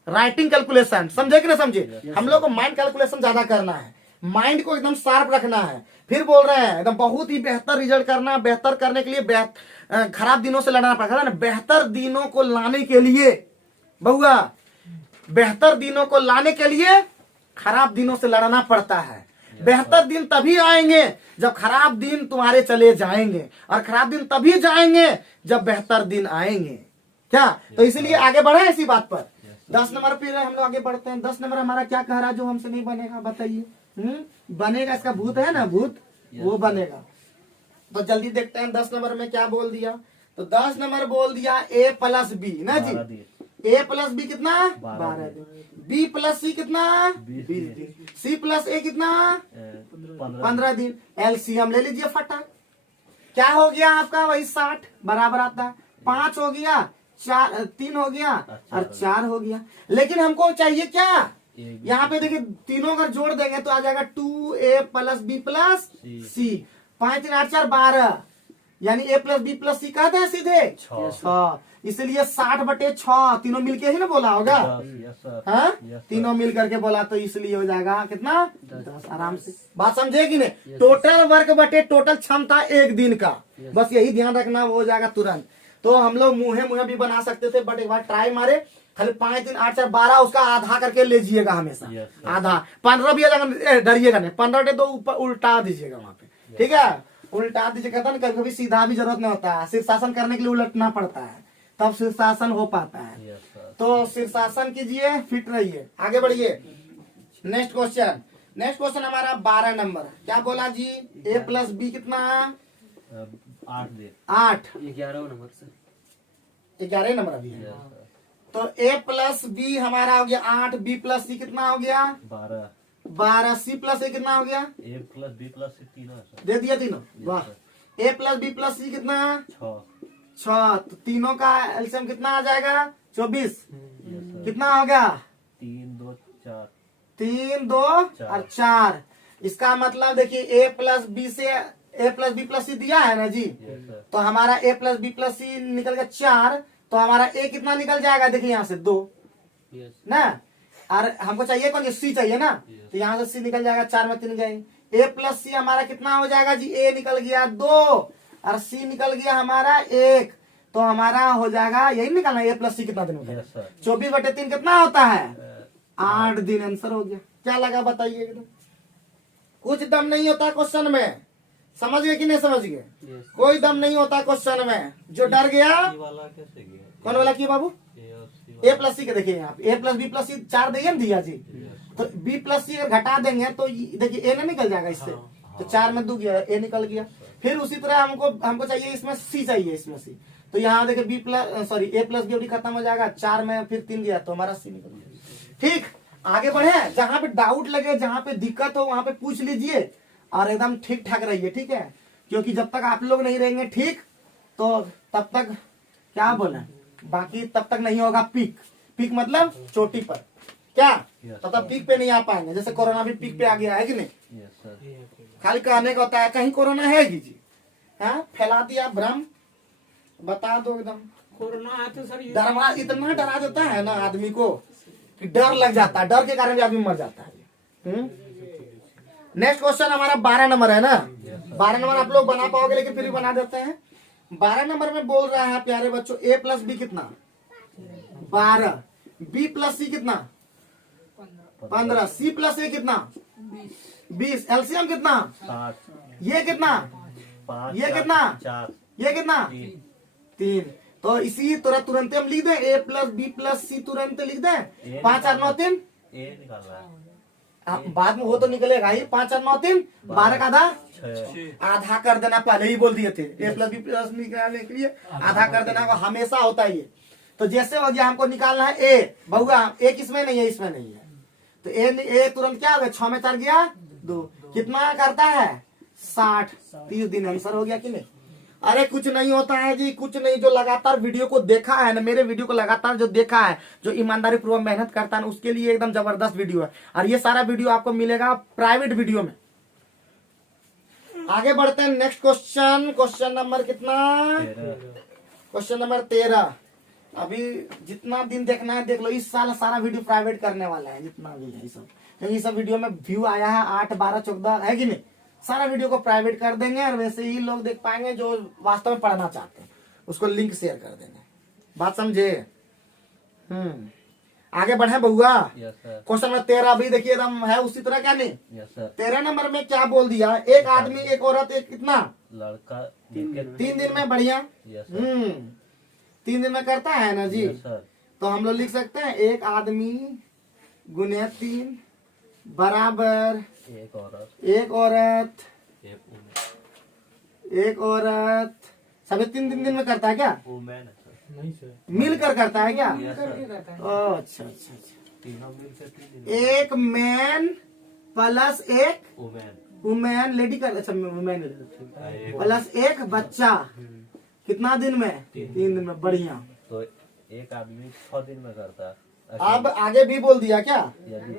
writing calculation, समझे कि ना समझे। हम लोग को माइंड कैलकुलेशन ज्यादा करना है, माइंड को एकदम शार्प रखना है। फिर बोल रहे हैं एकदम बहुत ही बेहतर रिजल्ट करना, बेहतर करने के लिए खराब दिनों से लड़ना पड़ता है ना। बेहतर दिनों को लाने के लिए बहुआ, बेहतर दिनों को लाने के लिए खराब दिनों से लड़ना पड़ता है। बेहतर दिन तभी आएंगे जब खराब दिन तुम्हारे चले जाएंगे, और खराब दिन तभी जाएंगे जब बेहतर दिन आएंगे। क्या, तो इसलिए आगे बढ़े इसी बात पर। 10 नंबर फिर हम लोग आगे बढ़ते हैं। 10 नंबर हमारा क्या कह रहा है जो हमसे नहीं बनेगा, बताइए। बनेगा, इसका भूत है ना, भूत वो बनेगा। तो जल्दी देखते हैं 10 नंबर में क्या बोल दिया। तो 10 नंबर बोल दिया a प्लस बी ना जी, a प्लस बी कितना 12 दिन, b प्लस सी कितना 20 दिन, c प्लस ए कितना 15 दिन। एलसीएम ले लीजिए फटा, क्या हो गया आपका वही 60 बराबर आता है। 5 हो गया, 3 हो गया और 4 हो गया। लेकिन हमको चाहिए क्या, यहाँ पे देखिए तीनों अगर जोड़ देंगे तो आ जाएगा 2a प्लस बी प्लस सी। 5 3 8 4 12, यानी a प्लस बी प्लस सी कहते हैं सीधे 6। इसलिए 60/6 तीनों मिलके ही ना बोला होगा, हाँ तीनों मिल करके बोला, तो इसलिए हो जाएगा कितना 10। आराम से बात समझे कि नहीं। टोटल वर्क बटे टोटल क्षमता एक दिन का, बस यही ध्यान रखना, वो हो जाएगा तुरंत। तो हम लोग मुँहे भी बना सकते थे, बट एक बार ट्राई मारे। खाली 5 3 8 4 12 उसका आधा करके लीजिएगा हमेशा, आधा 15 भी आ जाएगा, डरिएगा नहीं। 15 तो ऊपर उल्टा दीजिएगा वहां पे, ठीक है, उल्टा दीजिएगा। कहता ना कभी कभी सीधा भी जरूरत नहीं होता है, शीर्षासन करने के लिए उलटना पड़ता है, तब शीर्षासन हो पाता है। तो शीर्षासन कीजिए, फिट रहिए, आगे बढ़िए। नेक्स्ट क्वेश्चन, नेक्स्ट क्वेश्चन हमारा 12 नंबर क्या बोला जी, a प्लस बी कितना 8 11 नंबर से 11 नंबर अभी है। तो a प्लस बी हमारा हो गया 8, b प्लस सी कितना हो गया 12, c प्लस ए कितना हो गया a plus b plus c तीनों दे दिया तीनों, वाह। a प्लस बी प्लस सी कितना 6, तो तीनों का एलसीएम कितना आ जाएगा 24। कितना हो गया 3 2 4 3 2 और 4। इसका मतलब देखिए a प्लस बी से a प्लस बी प्लस सी दिया है ना जी, तो हमारा a प्लस बी प्लस सी निकल गया 4, तो हमारा a कितना निकल जाएगा देखिए यहाँ से 2 ना, और हमको चाहिए कौन सी चाहिए ना, तो यहाँ से c निकल जाएगा 4 में 3 गए। a प्लस सी हमारा कितना हो जाएगा जी, a निकल गया 2 और c निकल गया हमारा 1, तो हमारा हो जाएगा यही निकलना a प्लस सी कितना दिन होता है 24/3 कितना होता है 8 दिन। आंसर हो गया। क्या लगा बताइए, कुछ दम नहीं होता क्वेश्चन में, समझ गए कि नहीं समझ गए, कोई दम नहीं होता क्वेश्चन में। जो डर गया कौन वाला किया बाबू, a प्लस सी के देखिए यहाँ पे a प्लस बी प्लस सी 4 दिए ना दिया जी, तो b प्लस सी अगर घटा देंगे तो देखिए a ना निकल जाएगा इससे, तो 4 में 2 गया a निकल गया। फिर उसी तरह हमको चाहिए इसमें c चाहिए इसमें c, तो यहाँ देखिए b plus sorry a plus B अभी खत्म हो जाएगा, 4 में फिर 3 गया तो हमारा c निकल गया। ठीक, आगे बढ़े, जहां पे डाउट लगे जहां पे दिक्कत हो वहां पे पूछ लीजिए और एकदम ठीक ठाक रहिए, ठीक है, क्योंकि जब तक आप लोग नहीं रहेंगे ठीक तो तब तक क्या बोले, बाकी तब तक नहीं होगा पीक। पीक मतलब चोटी पर, क्या? Yes, तो तब पीक पे नहीं आ पाएंगे। जैसे कोरोना भी पीक पे आ गया है कि नहीं? Yes sir. खाली कहने का होता है कहीं कोरोना है जी, हाँ फैला दिया भ्रम, बता दो एकदम। कोरोना है तो सर ये डरवा इतना डरा देता है ना आदमी को कि डर लग जाता है, डर के कारण भी आदमी मर जाता है। नेक्स्ट क्वेश्चन हमारा 12 नंबर है ना, 12 नंबर आप लोग बना पाओगे लेकिन फिर भी बना देते हैं। 12 नंबर में बोल रहा है प्यारे बच्चों, ए प्लस बी कितना 12, बी प्लस सी कितना 15, सी प्लस ए कितना 20, एलसीएम कितना 7, ये कितना 5, ये कितना? 4, ये कितना 3। तो इसी तुरंत हम लिख दें ए प्लस बी प्लस सी, तुरंत लिख दें 5 और 9 3। ए निकाल रहा है बाद में वो तो निकलेगा ही, 5 और 9 3 12 का आधा 6, आधा कर देना, पहले ही बोल दिए थे ए प्लस बी प्लस निकालने के लिए आधा कर देना को हमेशा होता है ये। तो जैसे हो गया हमको निकालना है ए, बहुआ ए किसमें नहीं है, इसमें नहीं है, तो ए तुरंत क्या हो गया 6 में 4 गया 2, कितना करता है 60, 30 दिन आंसर हो गया कि नहीं? अरे कुछ नहीं होता है जी, कुछ नहीं। जो लगातार वीडियो को देखा है ना, मेरे वीडियो को लगातार जो देखा है, जो ईमानदारी पूर्वक मेहनत करता है ना, उसके लिए एकदम जबरदस्त वीडियो है। और ये सारा वीडियो आपको मिलेगा प्राइवेट वीडियो में। आगे बढ़ते हैं नेक्स्ट क्वेश्चन, क्वेश्चन नंबर कितना, 13, क्वेश्चन नंबर 13। अभी जितना दिन देखना है देख लो, इस साल सारा वीडियो प्राइवेट करने वाला है जितना भी है सब, क्योंकि ये सब वीडियो में व्यू आया है 8, 12, 14 है कि नहीं, सारा वीडियो को प्राइवेट कर देंगे और वैसे ही लोग देख पाएंगे जो वास्तव में पढ़ना चाहते हैं, उसको लिंक शेयर कर देंगे। बात समझे? आगे बढ़े बउआ। यस सर, क्वेश्चन नंबर 13 अभी देखिए एकदम है उसी तरह क्या नहीं। Yes sir. 13 नंबर में क्या बोल दिया, एक आदमी एक औरत एक कितना लड़का 3 दिन में, बढ़िया। यस सर, 3 दिन में करता है ना जी। Yes sir. तो हम लोग लिख सकते हैं एक आदमी गुने 3 बराबर एक औरत, एक औरत एक एक औरत, सभी 3 दिन में करता है क्या? वुमेन है सर। नहीं सर, मिलकर करता है क्या? Yes sir. ओ अच्छा अच्छा अच्छा। तीनों मिलकर 3 दिन। एक मैन प्लस एक वुमेन, वुमेन, लेडी कर, अच्छा वुमेन एक प्लस एक बच्चा, कितना दिन में? 3 दिन में, बढ़िया। तो एक आदमी 6 दिन में करता है। अब आगे भी बोल दिया क्या? यदि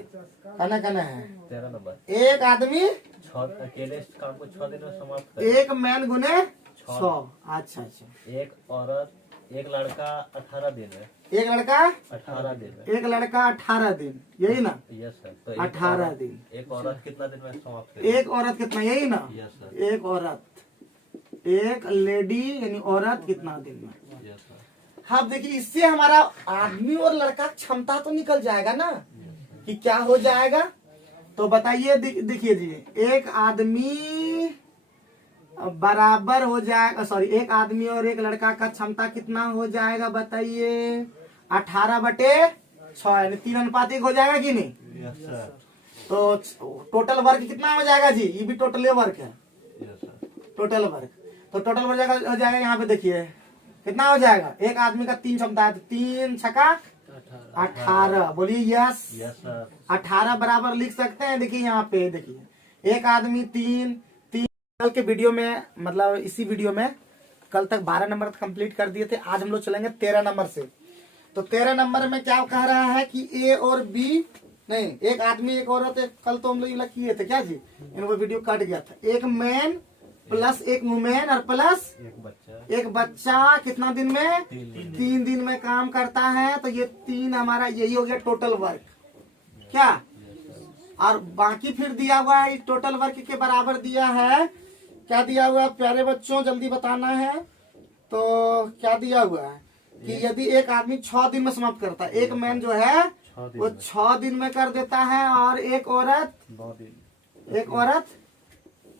कहना है 13 नंबर, एक आदमी 6 अकेले इस काम को 6 दिन में समाप्त कर। एक मैन गुने 6, अच्छा अच्छा। एक औरत, एक लड़का 18 दिन में, एक लड़का 18 दिन में। एक लड़का 18 दिन, यही ना? Yes sir. तो एक 18 औरत- दिन। एक औरत कितना दिन में समाप्त कर? एक औरत कितना, यही ना? यस सर, एक औरत, एक लेडी यानी औरत कितना दिन में? Yes sir. हाँ देखिए, इससे हमारा आदमी और लड़का क्षमता तो निकल जाएगा ना कि क्या हो जाएगा। तो बताइए, देखिए जी, एक आदमी बराबर हो जाएगा, सॉरी एक आदमी और एक लड़का का क्षमता कितना हो जाएगा बताइए? 18/6 यानी 3:1 हो जाएगा कि नहीं? यस सर, तो टोटल वर्क कितना हो जाएगा जी? ये भी टोटल वर्क है, यस सर। Total work. तो टोटल वर्क हो जाएगा यहाँ पे देखिए कितना हो जाएगा। एक आदमी का 3 क्षमता है, तो 3 छक्का 18, बोलिए यस। यस सर, 18 बराबर लिख सकते हैं। देखिए यहाँ पे देखिए, एक आदमी 3 कल के वीडियो में, मतलब इसी वीडियो में कल तक 12 नंबर कंप्लीट कर दिए थे। आज हम लोग चलेंगे 13 नंबर से। तो 13 नंबर में क्या कह रहा है कि ए और बी, नहीं एक आदमी एक औरत, कल तो हम लोग किए थे क्या जी, इनको वीडियो कट गया था। एक मैन प्लस एक वुमेन और प्लस एक बच्चा कितना दिन में? 3 दिन में काम करता है। तो ये 3 हमारा यही हो गया टोटल वर्क, क्या? और बाकी फिर दिया हुआ है टोटल वर्क के बराबर दिया है, क्या दिया हुआ है प्यारे बच्चों, जल्दी बताना है। तो क्या दिया हुआ है कि यदि एक आदमी 6 दिन में समाप्त करता है, एक मैन जो है वो 6 दिन में कर देता है, और एक औरत 9 दिन। एक औरत,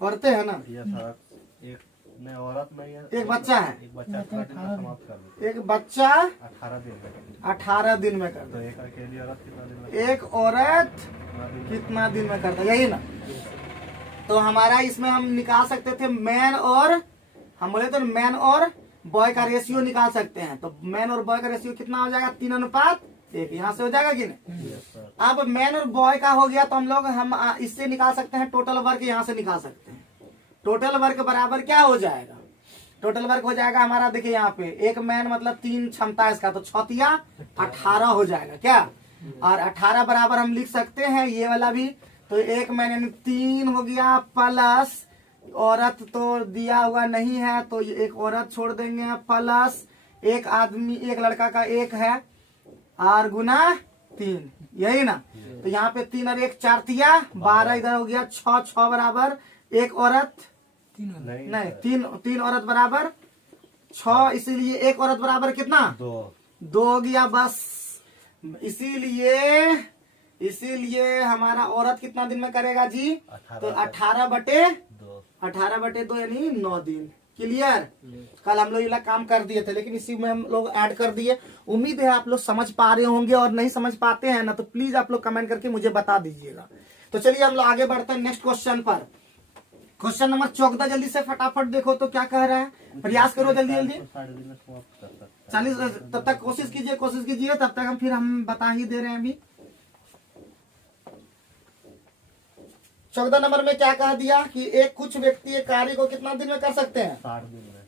औरतें है ना, यस सर। एक में औरत नहीं है, एक बच्चा है, एक बच्चा 18 दिन में समाप्त कर देता एक बच्चा है। 18 दिन में। 18 दिन में कर तो एक अकेली औरत कितना दिन में? दे, एक औरत कितना दिन में? कितना दिन में करता है, यही ना? तो हमारा इसमें हम निकाल सकते थे मैन और, हम बोले तो मैन और बॉय का रेशियो निकाल सकते हैं। तो मैन और बॉय का रेशियो कितना हो जाएगा? 3:1, यहाँ से हो जाएगा कि नहीं? Yes sir. अब मैन और बॉय का हो गया, तो हम लोग इससे निकाल सकते हैं टोटल वर्क, यहाँ से निकाल सकते हैं। टोटल वर्क बराबर क्या हो जाएगा? टोटल वर्क हो जाएगा हमारा, देखिए यहाँ पे एक मैन मतलब 3 क्षमता है इसका, तो 6 × 18 हो जाएगा क्या? और 18 बराबर हम लिख सकते हैं ये वाला भी। तो 1 में यानी 3 हो गया प्लस औरत तो दिया हुआ नहीं है तो ये एक औरत छोड़ देंगे प्लस एक आदमी एक लड़का का 1 है और गुना 3 यही ना। तो यहाँ पे 3 और 1 4 तिया 12 इधर हो गया 6 6 बराबर एक औरत नहीं 3 औरत बराबर 6 इसीलिए एक औरत बराबर कितना 2 हो गया बस। इसीलिए हमारा औरत कितना दिन में करेगा जी तो 18/2 यानी 9 दिन। क्लियर। कल हम लोग ये काम कर दिए थे लेकिन इसी में हम लोग ऐड कर दिए। उम्मीद है आप लोग समझ पा रहे होंगे और नहीं समझ पाते हैं ना तो प्लीज आप लोग कमेंट करके मुझे बता दीजिएगा। तो चलिए हम लोग आगे बढ़ते हैं नेक्स्ट क्वेश्चन पर। क्वेश्चन नंबर 14 जल्दी से फटाफट देखो तो क्या कह रहा है, प्रयास करो जल्दी जल्दी। 40 तब तक कोशिश कीजिए तब तक हम बता ही दे रहे हैं अभी। 14 नंबर में क्या कह दिया कि कुछ व्यक्ति एक कार्य को कितना दिन में कर सकते हैं 60 दिन में।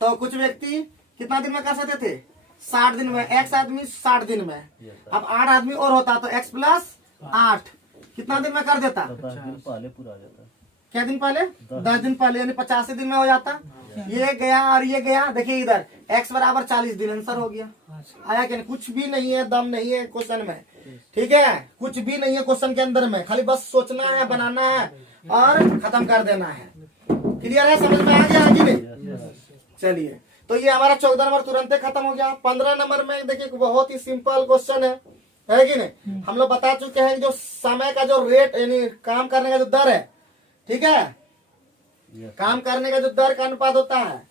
तो कुछ व्यक्ति कितना दिन में कर सकते थे 60 दिन में। x आदमी 60 दिन में। अब 8 आदमी और होता तो x प्लस 8 कितना दिन में कर देता 10 दिन पहले पूरा आ जाता। क्या दिन पहले 10 दिन पहले यानी 85 दिन में हो जाता। ये गया और ये गया देखिए इधर x बराबर 40 दिन आंसर हो गया। आया क्या कुछ भी नहीं है दम नहीं है क्वेश्चन में। ठीक है कुछ भी नहीं है क्वेश्चन के अंदर में खाली बस सोचना है बनाना है और खत्म कर देना है। क्लियर है समझ में आ गया है कि नहीं। चलिए तो ये हमारा 14 नंबर तुरंत खत्म हो गया। 15 नंबर में देखिए बहुत ही सिंपल क्वेश्चन है कि नहीं। हम लोग बता चुके हैं जो समय का जो रेट यानी काम करने का जो दर है ठीक है काम करने का जो दर का अनुपात होता है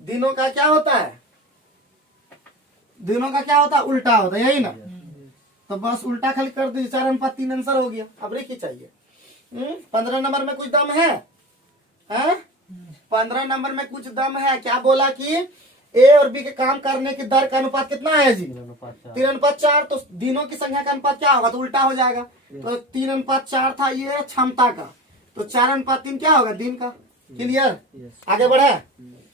दिनों का क्या होता है उल्टा होता है यही ना। तो बस उल्टा खाली कर दीजिए 4:3 आंसर हो गया। अब रेखी चाहिए 15 नंबर में कुछ दम है 15 नंबर में कुछ दम है। क्या बोला कि ए और बी के काम करने की दर का अनुपात कितना है जी 3:4। तो दिनों की संख्या का अनुपात क्या होगा तो उल्टा हो जाएगा। तो 3:4 था ये क्षमता का तो 4:3 क्या होगा दिन का। क्लियर आगे बढ़े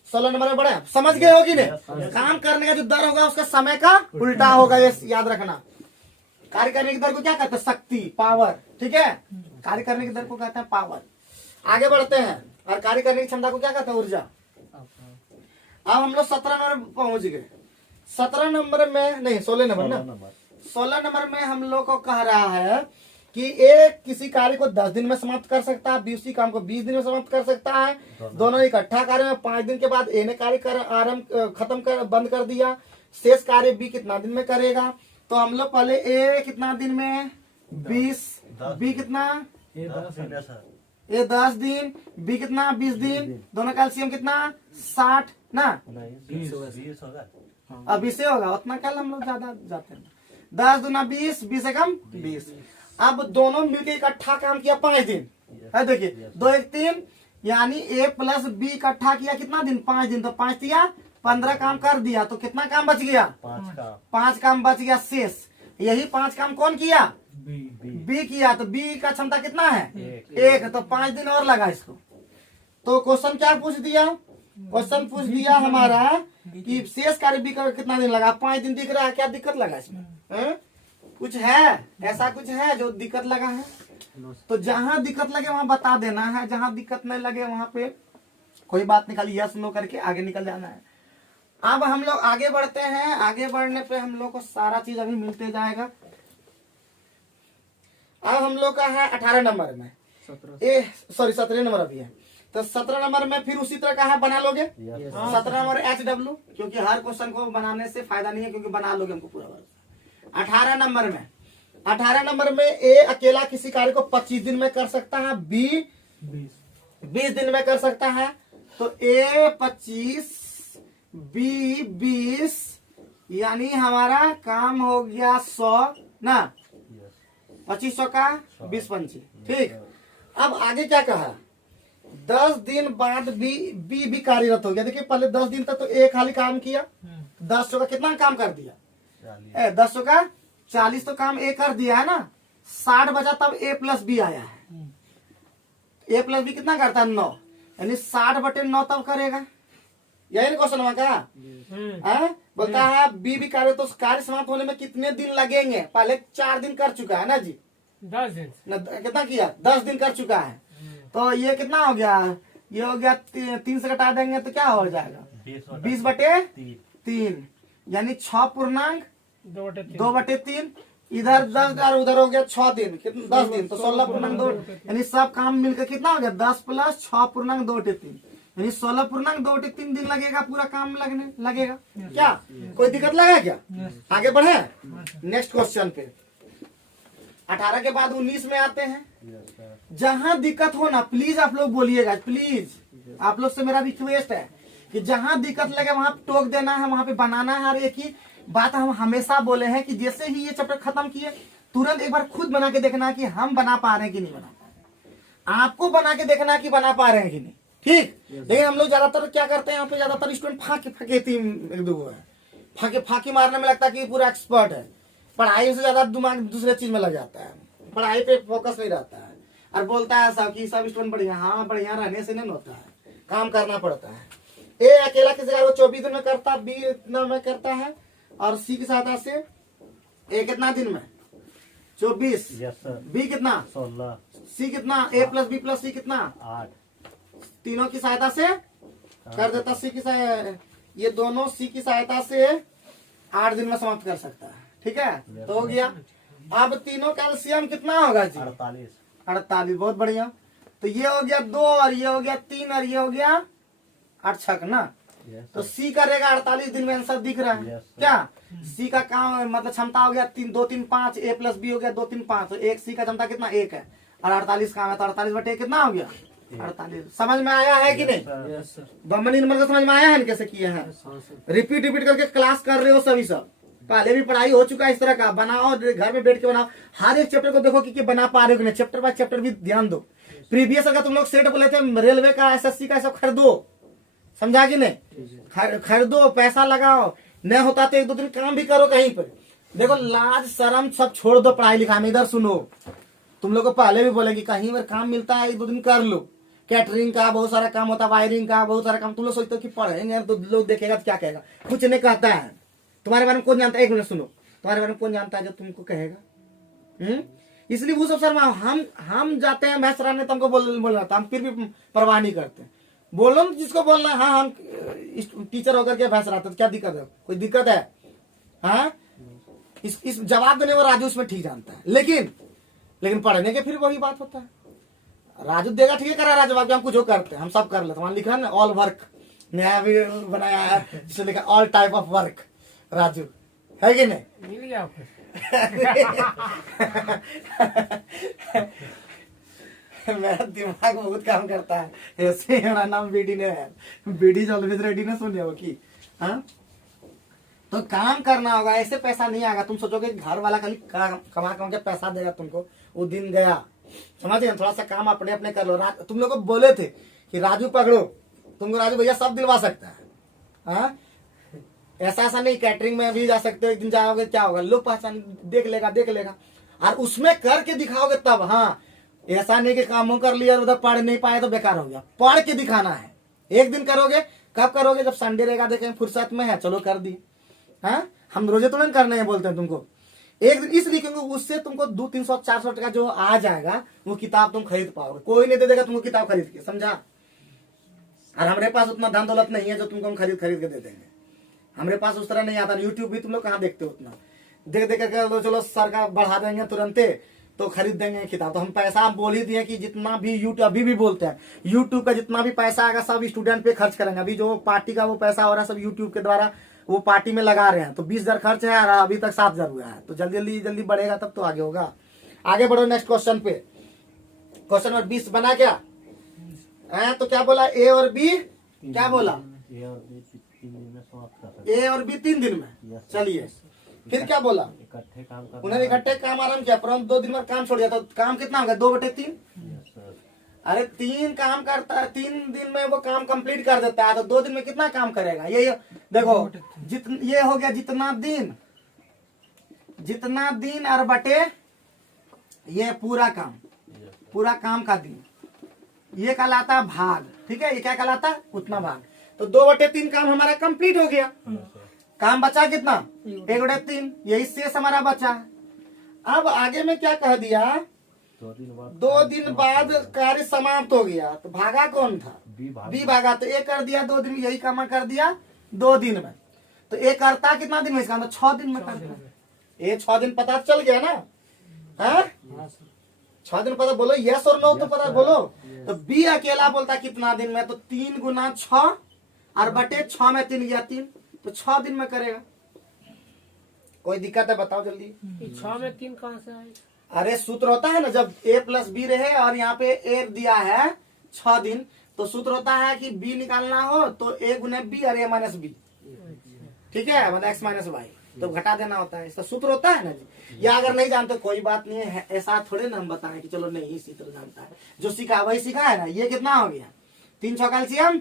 16 नंबर में बढ़े समझ गए होगी नहीं। काम करने का जो दर होगा उसका समय का उल्टा होगा ये याद रखना। कार्य करने की दर को क्या कहते हैं शक्ति पावर। ठीक है कार्य करने की दर को कहते हैं पावर। आगे बढ़ते हैं और कार्य करने की क्षमता को क्या कहते हैं ऊर्जा। अब हम लोग 17 नंबर पहुंच गए। 17 नंबर में नहीं 16 नंबर ना 16 नंबर में हम लोग को कह रहा है कि एक किसी कार्य को 10 दिन में समाप्त कर सकता है उसी काम को 20 दिन में समाप्त कर सकता है। दोनों इकट्ठा कार्य में 5 दिन के बाद ए ने कार्य कर बंद कर दिया। शेष कार्य बी कितना दिन में करेगा। तो हम लोग पहले ए कितना दिन में 20 बी कितना ए 10 दिन बी कितना 20 दिन दोनों का एलसीएम कितना 60 ना 20 होगा। अब 20 होगा उतना कल हम लोग ज्यादा जाते हैं 10 दूना 20 20 से कम 20। अब दोनों मिलकर इकट्ठा काम किया 5 दिन है देखिए 2 1 3 यानी ए प्लस बी इकट्ठा किया कितना दिन 5 दिन। तो 5 दिया 15 काम कर दिया तो कितना काम बच गया 5 काम बच गया शेष। यही 5 काम कौन किया बी किया। तो बी का क्षमता कितना है 1 तो 5 दिन और लगा इसको। तो क्वेश्चन क्या पूछ दिया हमारा कि शेष कार्य बी का कितना दिन लगा 5 दिन दिख रहा है। क्या दिक्कत लगा इसमें कुछ है ऐसा कुछ है जो दिक्कत लगा है। तो जहां दिक्कत लगे वहां बता देना है जहां दिक्कत नहीं लगे वहां पे कोई बात नहीं खाली यस नो करके आगे निकल जाना है। अब हम लोग आगे बढ़ते हैं। आगे बढ़ने पे हम लोग को सारा चीज अभी मिलते जाएगा। अब हम लोग का है 18 नंबर में 17 नंबर अभी है। तो 17 नंबर में फिर उसी तरह का है बना लोगे 17 नंबर HW क्योंकि हर क्वेश्चन को बनाने से फायदा नहीं है क्योंकि बना लोगे हमको पूरा भरोसा। 18 नंबर में ए अकेला किसी कार्य को 25 दिन में कर सकता है बी 20 दिन में कर सकता है। तो ए 25 बी 20 यानी हमारा काम हो गया 100 ना 2500 का 20 पंची। ठीक अब आगे क्या कहा 10 दिन बाद बी कार्यरत हो गया। देखिए पहले 10 दिन तक तो ए खाली काम किया 10 का कितना काम कर दिया 10 का 40 तो काम ए कर दिया है ना 60 बचा तब ए प्लस बी आया है। ए प्लस बी कितना करता है 9 यानी 60/9 तब करेगा यही ना क्वेश्चन का? हाँ? बोलता है बी भी कार्य, तो कार्य समाप्त होने में कितने दिन लगेंगे? पहले 4 दिन कर चुका है ना जी, 10 दिन कितना किया? 10 दिन कर चुका है। तो ये कितना हो गया? ये हो गया 3 से घटा देंगे तो क्या हो जाएगा? 20/3, यानी 6 2/3। इधर 10 और उधर हो गया 6 दिन, कितना? 10 दिन, तो 16.2, यानी सब काम मिलकर कितना हो गया? 10 + 6.2/3, यानी 16.2/3 दिन लगेगा पूरा काम लगेगा। क्या कोई दिक्कत लगा क्या? आगे बढ़े नेक्स्ट क्वेश्चन पे। 18 के बाद 19 में आते हैं। जहां दिक्कत हो ना, प्लीज आप लोग बोलिएगा, प्लीज आप लोग से मेरा रिक्वेस्ट है कि जहां दिक्कत लगे वहां टोक देना है, वहां पे बनाना है। और एक ही बात हम हमेशा बोले हैं कि जैसे ही ये चैप्टर खत्म किए तुरंत एक बार खुद बना के देखना कि हम बना पा रहे हैं कि नहीं बना पा रहे। आपको बना के देखना कि बना पा रहे हैं कि नहीं, ठीक? लेकिन हम लोग ज्यादातर क्या करते हैं, यहाँ पे ज्यादातर स्टूडेंट फाके मारने में लगता है कि पूरा एक्सपर्ट है। पढ़ाई से ज्यादा दिमाग दूसरे चीज में लग जाता है, पढ़ाई पे फोकस नहीं रहता है। और बोलता है सब कि सब स्टूडेंट बढ़िया। हाँ, बढ़िया रहने से नहीं होता है, काम करना पड़ता है। ए अकेला किसी का वो 24 दिन में करता, बी इतना में करता है, और सी की सहायता से ए कितना दिन में? 24। बी कितना? 16। सी कितना? ए + बी + सी कितना? 8। तीनों की सहायता से कर देता। सी की सहायता, ये दोनों सी की सहायता से 8 दिन में समाप्त कर सकता है, ठीक है? तो हो गया। अब तीनों का एलसीएम कितना होगा जी? 48। बहुत बढ़िया। तो ये हो गया 2 और ये हो गया 3 और ये हो गया 8 छक ना। तो सी करेगा 48 दिन में, आंसर दिख रहा है क्या? सी का काम मतलब क्षमता हो गया 3 2 3 5, ए + बी हो गया 2 3 5, तो एक सी का क्षमता कितना? 1 है, और 48 काम है, तो 48/1 कितना हो गया? 48। समझ में आया है कि नहीं? बम्बनी नंबर का समझ में आया है ना कैसे किया है? रिपीट करके क्लास कर रहे हो सभी, सब पहले भी पढ़ाई हो चुका है इस तरह का। बनाओ, घर में बैठ के बनाओ, हर एक चैप्टर को देखो कि बना पा रहे हो कि नहीं। चैप्टर बाय चैप्टर भी ध्यान दो। प्रीवियस अगर तुम लोग सेट बोले थे रेलवे का, SSC का, सब खरीदो, समझा कि नहीं? खरीदो, पैसा लगाओ, नहीं होता तो 1-2 दिन काम भी करो कहीं पर। देखो, लाज शर्म सब छोड़ दो पढ़ाई लिखाई में। इधर सुनो, तुम लोग को पहले भी बोले कि कहीं पर काम मिलता है 1-2 दिन कर लो। कैटरिंग का बहुत सारा काम होता है, वायरिंग का बहुत सारा काम। तुम लोग सोचते हो कि पढ़ेंगे तो लोग देखेगा तो क्या कहेगा? कुछ नहीं कहता है। तुम्हारे बारे में कौन जानता है? 1 मिनट सुनो, तुम्हारे बारे में कौन जानता है जो तुमको कहेगा? इसलिए वो सब शर्मा। हम जाते हैं भैंस चराने, तुमको बोलना था, हम फिर भी परवाह नहीं करते। बोलो जिसको बोलना है। हाँ, हम टीचर होकर के भैंस चराते, तो क्या दिक्कत है? कोई दिक्कत है? हाँ, इस जवाब देने वाला राजू इसमें ठीक जानता है, लेकिन पढ़ने के फिर वही बात होता है। राजू देगा, ठीक है, करा राजू, बाकी हम कुछ करते हैं, हम सब कर लेते हैं। लिखा है ना ऑल वर्क, नया भी बनाया है जिसमें लिखा all type of work. Raju है कि नहीं? मिल गया आपको? मेरा दिमाग बहुत काम करता है। ऐसे मेरा नाम बीडी ने है, बीडी ऑलवेज रेडी ने सुने हो कि? हाँ, तो काम करना होगा, ऐसे पैसा नहीं आएगा। तुम सोचोगे घर वाला खाली कमा के पैसा देगा तुमको, वो दिन गया। समझे? थोड़ा सा काम अपने अपने कर लो। तुम लोग को बोले थे कि राजू पकड़ो, तुमको राजू भैया सब दिलवा सकता है। हाँ, ऐसा नहीं, कैटरिंग में भी जा सकते हो। एक दिन जाओगे क्या होगा, लोग पहचान देख लेगा, और उसमें करके दिखाओगे तब। हाँ, ऐसा नहीं कि कामों कर लिया उधर पढ़ नहीं पाए तो बेकार हो गया। पढ़ के दिखाना है। एक दिन करोगे, कब करोगे? जब संडे रहेगा, देखें फुर्सत में है, चलो कर दी। हाँ, हम रोजे तो नहीं करने हैं बोलते हैं तुमको। एक दिन इसलिए क्योंकि उससे तुमको 200-300-400 टका जो आ जाएगा, वो किताब तुम खरीद पाओगे। कोई नहीं दे देगा तुमको किताब खरीद के, समझा? और हमारे पास उतना धन दौलत नहीं है जो तुमको हम खरीद के दे देंगे। हमारे पास उस तरह नहीं आता। यूट्यूब भी तुम लोग कहाँ देखते हो? उतना देख करके चलो सर का बढ़ा देंगे तुरंते, तो खरीद देंगे किताब। तो हम पैसा बोल ही दिए कि जितना भी यूट्यूब अभी भी बोलते हैं, यूट्यूब का जितना भी पैसा आएगा सब स्टूडेंट पे खर्च करेंगे। अभी जो पार्टी का वो पैसा हो रहा है सब यूट्यूब के द्वारा वो पार्टी में लगा रहे हैं। तो 20,000 खर्च है और अभी तक 7,000 हुआ है। तो जल्दी बढ़ेगा तब तो आगे होगा। आगे बढ़ो नेक्स्ट क्वेश्चन पे। क्वेश्चन नंबर 20 बना क्या? तो क्या बोला? ए और बी क्या बोला? ए और बी 3 दिन में समाप्त कर सकते ए और बी 3 दिन में। चलिए फिर क्या बोला? इकट्ठे काम कर। उन्होंने इकट्ठे काम आराम किया, परंतु 2 दिन में काम छोड़ दिया। तो काम कितना होगा? 2/3। अरे 3 काम करता है, 3 दिन में वो काम कंप्लीट कर देता है। तो 2 दिन में कितना काम करेगा? ये देखो, ये हो गया जितना दिन और बटे ये पूरा काम का दिन, ये कहलाता है भाग। ठीक है, ये क्या कहलाता है? उतना भाग। तो 2/3 काम हमारा कंप्लीट हो गया। काम बचा कितना? 1/3, यही शेष हमारा बचा। अब आगे में क्या कह दिया? 2 दिन बाद कार्य समाप्त हो गया। तो भागा कौन था? बी भागा। तो ए कर दिया 2 दिन में, यही काम कर दिया 2 दिन में। तो ए करता कितना दिन में? इसका मतलब 6 दिन में करता। ये 6 दिन पता चल गया ना? है 6 दिन पता, बोलो यस और नो तो पता बोलो। तो बी अकेला बोलता कितना दिन में? तो 3 गुना 6 और बटे 6 में 3 गया 3, तो 6 दिन में करेगा। कोई दिक्कत है बताओ जल्दी। 6 में 3 कहाँ से आए? अरे सूत्र होता है ना, जब a प्लस बी रहे और यहाँ पे a दिया है 6 दिन, तो सूत्र होता है कि b निकालना हो तो a गुने b और a माइनस बी। ठीक है, मतलब x माइनस वाई, तो घटा देना होता है, इसका सूत्र होता है ना जी। या अगर नहीं जानते कोई बात नहीं है, ऐसा थोड़े ना हम बताएं कि चलो नहीं सूत्र जानता है, जो सीखा वही सीखा है ना। ये कितना हो गया? 3 6 कैल्शियम।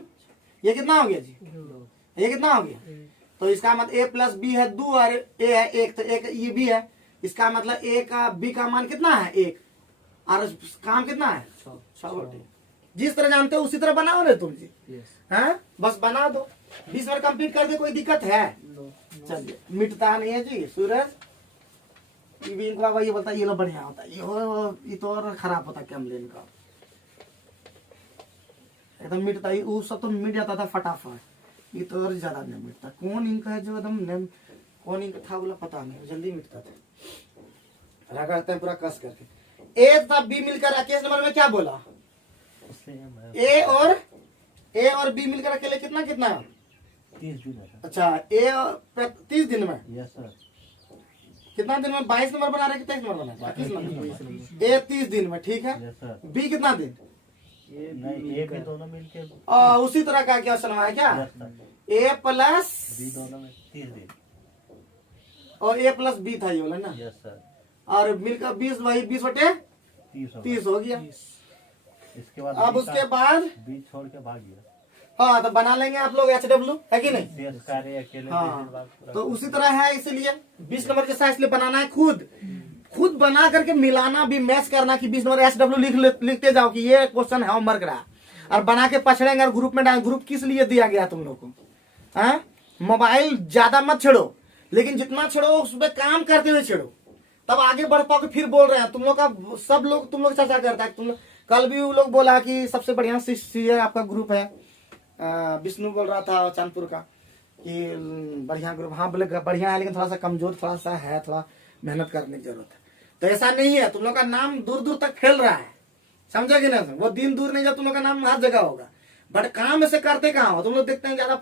ये कितना हो गया जी? ये कितना हो गया? तो इसका मतलब a प्लस बी है 2 और a है 1, तो एक ये भी है। इसका मतलब a का b का मान कितना है? 1, और काम कितना है? 6। जिस तरह जानते हो उसी तरह बनाओ ना तुम जी। हैं बस बना दो, 20 मिनट कंप्लीट कर दे। कोई दिक्कत है? चलिए, मिटता नहीं है जी सूरज। ये भी इनका वही बोलता है ये लो बढ़िया होता है, ये तो और खराब होता है कैमलिन का, एकदम मिटता है। वो सब तो मिट जाता था फटाफट, ये तो और ज्यादा नहीं मिटता। कौन इंक है जो एकदम, कौन इंक था बोला पता नहीं, जल्दी मिटता था। रगड़ते हैं पूरा कस करके। ए तथा बी मिलकर केस नंबर में क्या बोला? ए और बी मिलकर अकेले कितना कितना? 30 दिन है। अच्छा, ए 30 दिन में। Yes sir. कितना दिन में? 22 नंबर बना रहे कि 23 नंबर बना रहे? 21 नंबर। ए 30 दिन में, ठीक है। Yes sir. बी कितना दिन? नहीं, ए बी दोनों मिलके उसी तरह का क्या है क्या? Yes sir. A plus B दोनों में 30 दिन। और ए प्लस बी था ये बोला ना। Yes sir. और मिलकर 20, वही 20/30 हो गया। इसके बाद अब उसके बाद बी छोड़ के भाग गया। हाँ, तो बना लेंगे आप लोग HW, है कि नहीं? शेष कार्य अकेले 20 दिन हाँ, बाद पूरा तो उसी तरह है, इसीलिए 20 नंबर जैसा इसलिए बनाना है। खुद बना करके मिलाना भी, मैच करना कि 20 नंबर HW लिखते जाओ कि ये क्वेश्चन है होमवर्क रहा, और बना के पछड़ेंगे और ग्रुप में डाल। ग्रुप किस लिए दिया गया तुम लोग को? हाँ, मोबाइल ज्यादा मत छेड़ो, लेकिन जितना छेड़ो उसमें काम करते हुए छेड़ो, तब आगे बढ़ पाओगे। फिर बोल रहे हैं तुम लोग का, सब लोग तुम लोग चर्चा करता है। तुम कल भी वो लोग बोला कि सबसे बढ़िया सीए आपका ग्रुप है, विष्णु बोल रहा था चांदपुर का कि बढ़िया ग्रुप। हाँ बोले बढ़िया है, लेकिन थोड़ा सा कमजोर, थोड़ा सा है, थोड़ा मेहनत करने की जरूरत है। तो ऐसा नहीं है, तुम लोग का नाम दूर दूर तक फैल रहा है, समझे कि नहीं? वो दिन दूर नहीं जब तुम लोग का नाम हर जगह होगा, बट काम ऐसे करते कहाँ हो तुम लोग? देखते हैं ज्यादा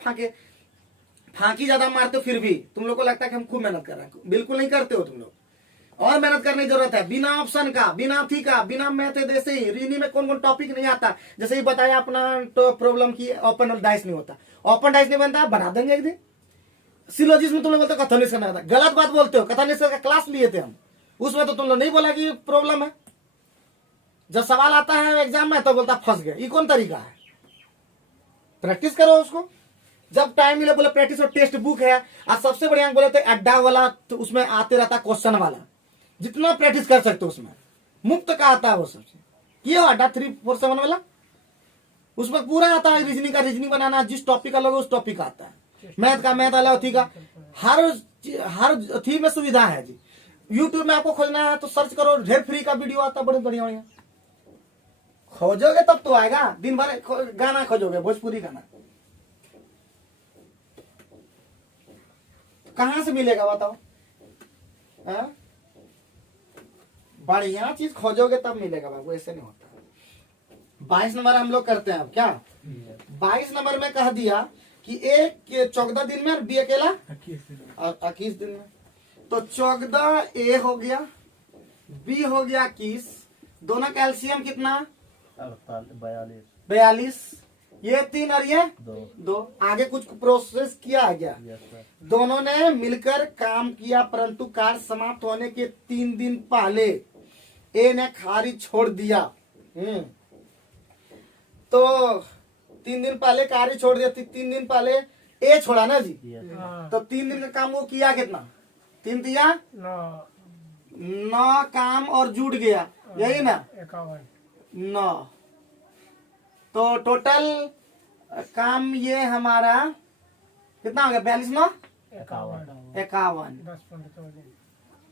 फांकी ज्यादा मारते हो, फिर भी तुम लोग को लगता है कि हम खूब मेहनत कर रहे हैं। बिल्कुल नहीं करते हो तुम लोग, और मेहनत करने की जरूरत है। बिना ऑप्शन का, बिना थी का, बिना मैथ जैसे ही रीजनिंग में कौन कौन टॉपिक नहीं आता, जैसे ही बताया अपना तो प्रॉब्लम की ओपन डाइस नहीं होता, ओपन डाइस नहीं बनता, बना देंगे एक दिन। सिलोजिस में तुम लोग बोलते हो कथन निष्कर्ष करना था, गलत बात बोलते हो। कथन निष्कर्ष का क्लास लिए थे हम, उसमें तो तुम लोग नहीं बोला कि प्रॉब्लम है। जब सवाल आता है एग्जाम में तो बोलता फंस गया। ये कौन तरीका है? प्रैक्टिस करो उसको, जब टाइम मिले बोले प्रैक्टिस। और टेक्स्ट बुक है, और सबसे बढ़िया बोले तो अड्डा वाला, तो उसमें आते रहता क्वेश्चन वाला, जितना प्रैक्टिस कर सकते हो उसमें मुफ्त का आता है वो सबसे। ये अड्डा 347 वाला, उसमें पूरा आता है रीजनिंग का, रीजनिंग बनाना, जिस टॉपिक का लोगे उस टॉपिक का आता है। मैथ का मैथ अलग थी का, हर थी में सुविधा है जी। यूट्यूब में आपको खोजना है तो सर्च करो, ढेर फ्री का वीडियो आता है, बड़े बढ़िया बढ़िया। खोजोगे तब तो आएगा। दिन भर गाना खोजोगे, भोजपुरी गाना, कहां से मिलेगा बताओ? बढ़िया चीज खोजोगे तब मिलेगा बाबू, ऐसे नहीं होता। 22 नंबर हम लोग करते हैं अब क्या? 22 नंबर में कह दिया कि ए 14 दिन में और बी अकेला 21 दिन में। तो 14 ए हो गया, बी हो गया 21, दोनों कैल्शियम कितना? 42। ये 3 और ये 2। आगे कुछ प्रोसेस किया है क्या? दोनों ने मिलकर काम किया, परंतु कार्य समाप्त होने के 3 दिन पहले ए ने खारिज छोड़ दिया। तो 3 दिन पहले कार्य छोड़ दिया, 3 दिन पहले ए छोड़ा ना जी। तो 3 दिन का काम वो किया कितना? 3 दिया 9 काम और जुड़ गया, यही ना 9। तो टोटल काम ये हमारा कितना हो गया 42 51 51। 10-15 दिन।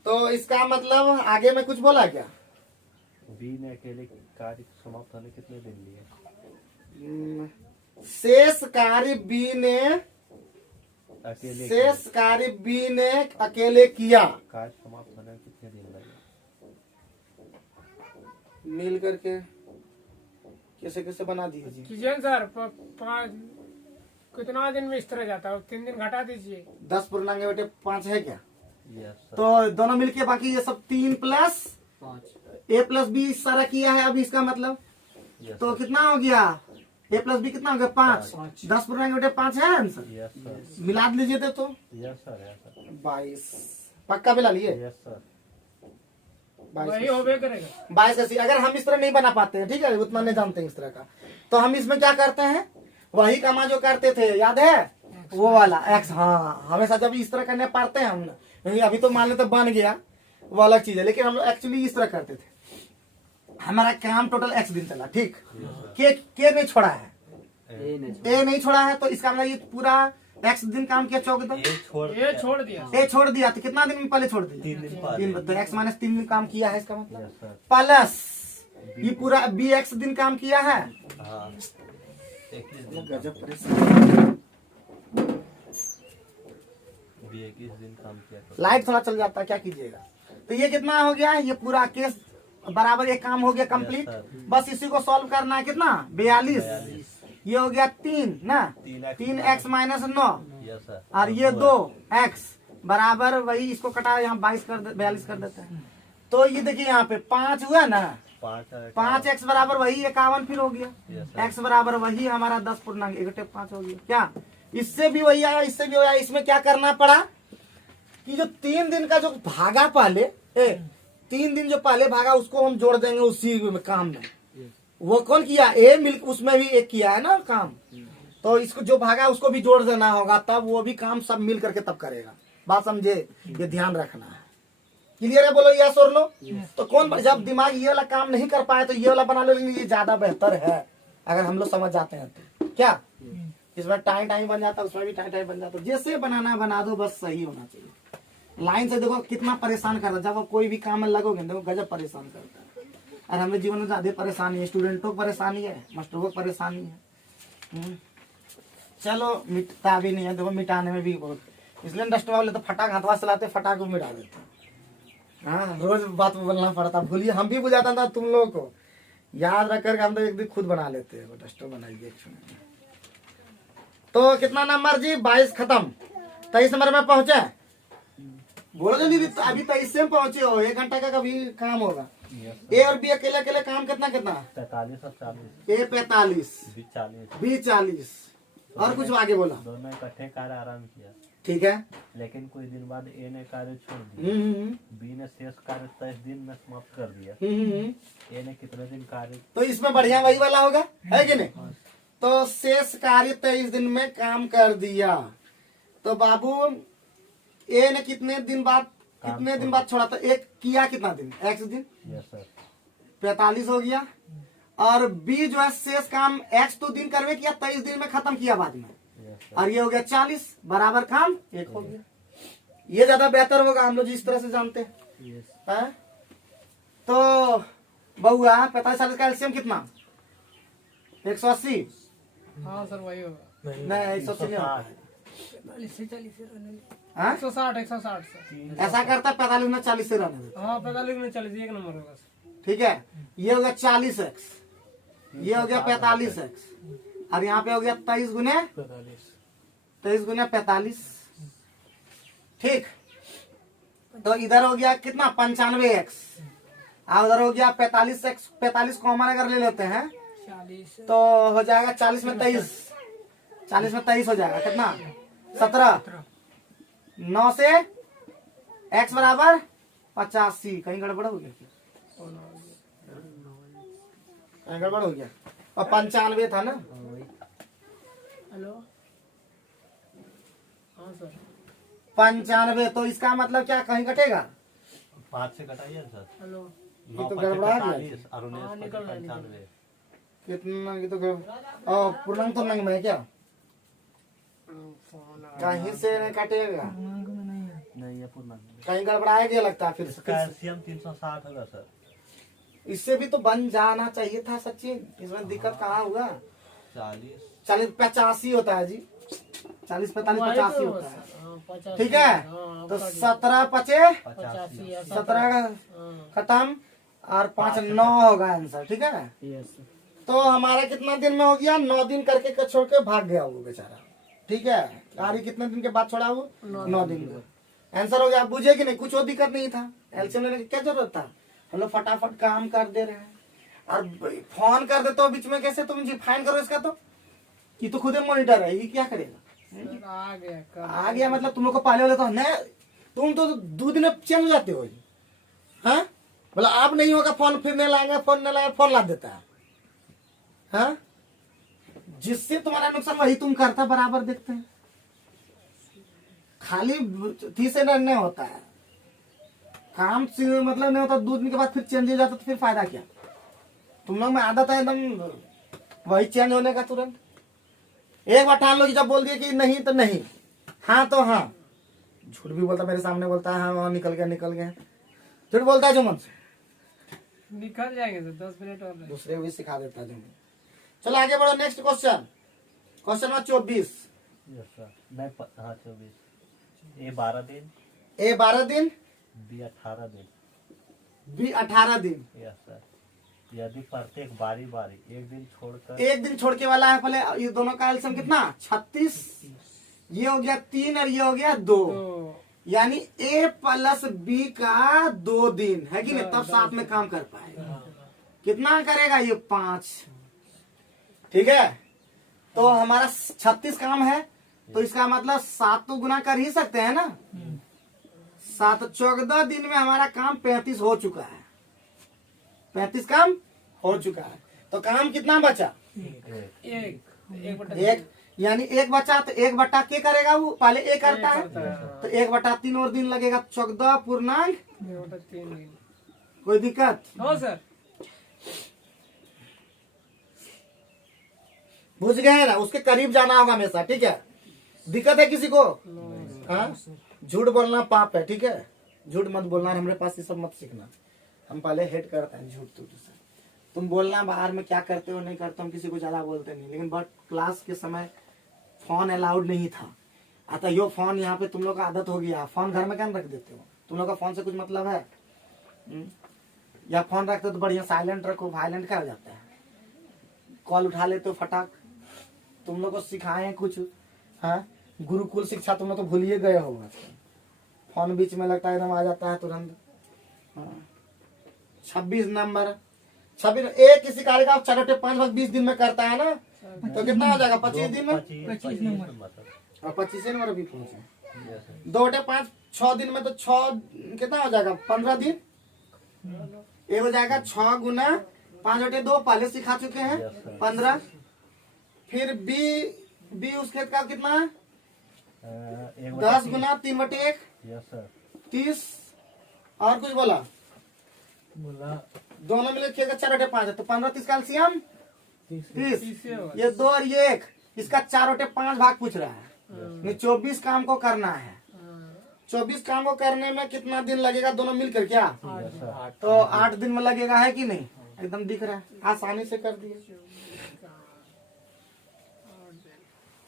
तो इसका मतलब आगे में कुछ बोला क्या? बी ने अकेले कार्य समाप्त होने कितने दिन लिए? शेष कार्य बी ने अकेले शेष कार्य बी ने अकेले किया, कार्य समाप्त होने में कितने दिन लगे? मिल करके कैसे कैसे बना दीजिए। कीजिए सर, 5 कितना दिन में इस तरह जाता है? 3 दिन घटा दीजिए। 10 पूर्णांक बटे 5 है क्या? Yes sir. तो दोनों मिलके बाकी ये सब 3 प्लस ए प्लस बी इस सारा किया है। अभी इसका मतलब यस तो सर। कितना हो गया? ए प्लस बी कितना हो गया 5। 10 पूर्णांक बटे 5 है आंसर। Yes sir. मिला लीजिए तो यस सर। Yes sir. 22 पक्का मिला लिए। Yes sir. वही होबे करेगा। 22 ऐसी अगर हम इस तरह नहीं बना पाते हैं, ठीक है, उतना नहीं जानते हैं इस तरह का, तो हम इसमें क्या करते हैं, वही कामा जो करते थे याद है वो वाला एक्स। हाँ हमेशा जब इस तरह करने पाते हैं हम, क्योंकि अभी तो मान लेते बन गया वो अलग चीज है, लेकिन हम लोग एक्चुअली इस तरह करते थे। हमारा काम टोटल एक्स दिन चला, ठीक, के नहीं छोड़ा है, ए नहीं छोड़ा है, तो इसका मतलब ये पूरा एक्स दिन काम किया 14 ये छोड़ ये छोड़ दिया। ए छोड़ दिया, तो कितना दिन में पहले छोड़ दिया? 3 दिन बाद। 3, तो एक्स माइनस 3 दिन काम किया है इसका मतलब, यस सर। प्लस ये पूरा बी एक्स दिन काम किया है। हाँ 21 दिन गजब बी 21 दिन काम किया तो लाइट थोड़ा चल जाता है, क्या कीजिएगा। तो ये कितना हो गया, ये पूरा केस बराबर ये काम हो गया कंप्लीट। Yes, sir. बस इसी को सॉल्व करना है, कितना 42, ये हो गया 3 ना, 3 एक्स माइनस 9 यस सर। और ये 2 एक्स बराबर वही, इसको कटा यहाँ 22 कर 42 कर देते हैं। तो ये देखिए यहाँ पे 5 हुआ ना, 5 एक्स बराबर वही 51 फिर हो गया, Yes, sir. एक्स बराबर वही हमारा 10 पूर्णांक 1/5 हो गया। क्या इससे भी वही आया, इससे भी आया। इसमें क्या करना पड़ा कि जो 3 दिन का जो भागा पहले 3 दिन जो पहले भागा उसको हम जोड़ देंगे उसी में काम में। वो कौन किया? ए मिल्क, उसमें भी एक किया है ना काम, तो इसको जो भागा उसको भी जोड़ देना होगा, तब वो भी काम सब मिल करके तब करेगा। बात समझे? ये ध्यान रखना है। क्लियर है? बोलो यस और नो। तो कौन जब दिमाग ये वाला काम नहीं कर पाए तो ये वाला बना लो, लेकिन ये ज्यादा बेहतर है अगर हम लोग समझ जाते हैं तो। क्या इसमें टाइम टाइम बन जाता है, उसमें भी टाइम टाइम बन जाता है। जैसे बनाना है बना दो, बस सही होना चाहिए। लाइन से देखो कितना परेशान कर रहा है, जब आप कोई भी काम में लगोगे देखो गजब परेशान करता है। और हमें जीवन में ज्यादा परेशानी है, स्टूडेंटों को परेशानी है, मास्टरों को परेशानी है। चलो मिटता भी नहीं है, देखो मिटाने में भी बहुत, इसलिए डस्टवा वाले तो फटाक हाथवा चलाते, फटाक को मिटा देते। हाँ रोज बात बोलना पड़ता, भूलिए हम भी बुझाता था तुम लोगों को, याद रख कर हम तो एक दिन खुद बना लेते हैं। वो डस्टर बनाइए। तो कितना नंबर जी? 22 खत्म। 23 नंबर में पहुंचे, बोलो जल्दी। अभी 23 से पहुंचे हो, 1 घंटा का कभी काम होगा। ए और बी अकेले अकेले काम कितना कितना? 45 और 40। ए 45, 40 बी 40, और कुछ आगे बोला। दोनों इकट्ठे कार्य आराम किया, ठीक है। लेकिन कुछ दिन बाद ए ने कार्य छोड़ दिया, बी ने शेष कार्य 23 दिन में समाप्त कर दिया। ए ने कितने दिन कार्य? तो इसमें बढ़िया वही वाला होगा, है कि नहीं? तो शेष कार्य 23 दिन में काम कर दिया। तो बाबू ए ने कितने दिन बाद छोड़ा? तो एक किया कितना दिन? एक्स दिन। Yes sir. 45 हो गया। और बी जो है शेष काम एक्स तो दिन करवे किया, 23 दिन में खत्म किया बाद में, यस सर। और ये हो गया 40 बराबर काम 1 हो गया। ये ज्यादा बेहतर होगा, हम लोग जिस तरह से जानते हैं। यस। है? तो बहुआ 45 40 का एलसीएम कितना? 180। हाँ सर वही होगा। नहीं 180 नहीं होता है। 40 से रहने दो। हाँ? 160 से। ऐसा करता है 45 में 40 से रहने दो, हाँ 45 में 40 1 नंबर होगा सर। ठीक है। ये हो गया 40 एक्स, ये हो गया 45 एक्स, और यहाँ पे हो गया 23 गुने 45। ठीक। तो इधर हो गया कितना? 95 एक्स, और उधर हो गया 45 एक्स। 45 कॉमन अगर ले लेते हैं 40 तो हो जाएगा 40 में 23, 40 में 23 हो जाएगा कितना? 17। 9 से एक्स बराबर 85। कहीं गड़बड़ हो गया क्या? कहीं गड़बड़ हो गया। और 95 था ना? हेलो। हाँ सर। 95। तो इसका मतलब क्या कहीं कटेगा? 5 से घटाइए सर। हेलो। 9 तो 5 गड़बड़ा गया। 45 और 19 हाँ, निकल रहा है, 95। कितना की तो पूर्णांक तो नंग में है क्या? फोन आ कहीं से नहीं कटेगा, नहीं ये पूर्णांक नहीं। कहीं गड़बड़ाएगा लगता है फिर से। कैल्शियम 360 होगा सर। इससे भी तो बन जाना चाहिए था सचिन, इसमें दिक्कत कहाँ हुआ? 40 40 85 होता है जी, 40 45 वही 85 तो, होता है। हाँ, 85, ठीक है, हाँ, तो आपका 17 पचे 85 17 हाँ, खत्म और 5 9 होगा आंसर। ठीक है, यस तो हमारा कितना दिन में हो गया? 9 दिन करके छोड़ के भाग गया वो बेचारा। ठीक है, गाड़ी कितने दिन के बाद छोड़ा वो? 9 दिन का आंसर हो गया। आप बुझे कि नहीं? कुछ और दिक्कत नहीं था, एलसीएम लेने की क्या जरूरत था? हम लोग फटाफट काम कर दे रहे हैं और फोन कर देते हो बीच में, कैसे तुम जी फाइन करो इसका? तो ये तो खुद ही मॉनिटर है, ये क्या करेगा? सर, आ गया कल। आ गया मतलब तुम लोग को पहले वाले तो नहीं, तुम तो 2 दिन में चेंज हो जाते हो। हाँ, बोला आप नहीं होगा फोन, फिर नहीं लाएंगे, फोन नहीं लाएंगे, फोन ला देता है। हाँ, जिससे तुम्हारा नुकसान वही तुम करता बराबर देखते हैं। खाली थी से नहीं होता है काम से, मतलब नहीं होता। 2 दिन के बाद फिर चेंज हो जाता तो फिर फायदा क्या? तुम लोग में आदत है एकदम वही चेंज होने का तुरंत। एक बार ठान लो कि जब बोल दिए कि नहीं तो नहीं, हाँ तो हाँ। झूठ भी बोलता, मेरे सामने बोलता है हाँ वहाँ निकल गया। झूठ बोलता है जुम्मन से, निकल जाएंगे सर, 10 मिनट और रहे। दूसरे को भी सिखा देता है जुम्मन। चलो आगे बढ़ो, next question. Question number 24। Yes sir. मैं हाँ 24। ए 12 दिन, ए 12 दिन, बी 18 दिन। बी 18 दिन। Yes sir. यदि प्रत्येक बारी बारी एक दिन छोड़कर एक दिन छोड़ के वाला है पहले, ये दोनों का एलसीएम कितना? 36। ये हो गया 3 और ये हो गया 2, तो यानी ए प्लस बी का 2 दिन है कि नहीं, तब साथ में काम कर पाएगा। कितना करेगा ये? 5। ठीक है, तो हमारा 36 काम है, तो इसका मतलब 7 तो गुना कर ही सकते हैं ना। 7 14 दिन में हमारा काम 35 हो चुका है। 35 काम हो चुका है, तो काम कितना बचा? एक बटा एक, यानी एक बचा, तो 1 बटा के करेगा वो, पहले एक करता है, तो 1 बटा 3 और दिन लगेगा, 14 पूर्णांक 3 दिन। कोई दिक्कत? हो सर, बुझ गए ना? उसके करीब जाना होगा हमेशा। ठीक है, दिक्कत है किसी को? हाँ, झूठ बोलना पाप है। ठीक है, झूठ मत बोलना, हमारे पास ये सब मत सीखना। हम पहले हेट करते हैं झूठ से। तुम बोलना बाहर में क्या करते हो नहीं करते, हम किसी को ज्यादा बोलते नहीं, लेकिन बट क्लास के समय फोन अलाउड नहीं था। अतः यो फोन यहाँ पे तुम लोग का आदत हो गया। फोन घर में क्या रख देते हो? तुम लोग का फोन से कुछ मतलब है? या फोन रखते हो तो बढ़िया साइलेंट रखो, वायलेंट क्या हो जाता है? कॉल उठा लेते हो फटाक। तुम लोग को सिखाए हैं कुछ? हाँ, गुरुकुल शिक्षा तुम लोग तो भूलिए गए हो। फोन बीच में लगता है एकदम आ जाता है तुरंत। हाँ, 26 नंबर 26। एक किसी कार्य का 4 5 भाग 20 दिन में करता है ना, तो कितना हो जाएगा? 25 दिन में। 25 नंबर। और 25 नंबर अभी पहुंचे। Yes sir. 2 5 6 दिन में, तो 6 कितना हो जाएगा? 15 दिन। ये हो जाएगा 6 गुना 5 2, पहले सिखा चुके हैं, Yes, sir. 15। फिर बी उस खेत का कितना? 10 गुना 3/1, यस सर। 30। और कुछ बोला? दोनों मिले खेत का 4 5 है, तो 15 30 का एलसीएम 30। तीसरे होगा। ये 2 और ये 1, इसका 4 5 भाग पूछ रहा है। नहीं, 24 काम को करना है। 24 काम को करने में कितना दिन लगेगा दोनों मिलकर? क्या यस सर। तो 8 दिन में लगेगा, है कि नहीं? एकदम दिख रहा है, आसानी से कर दिए।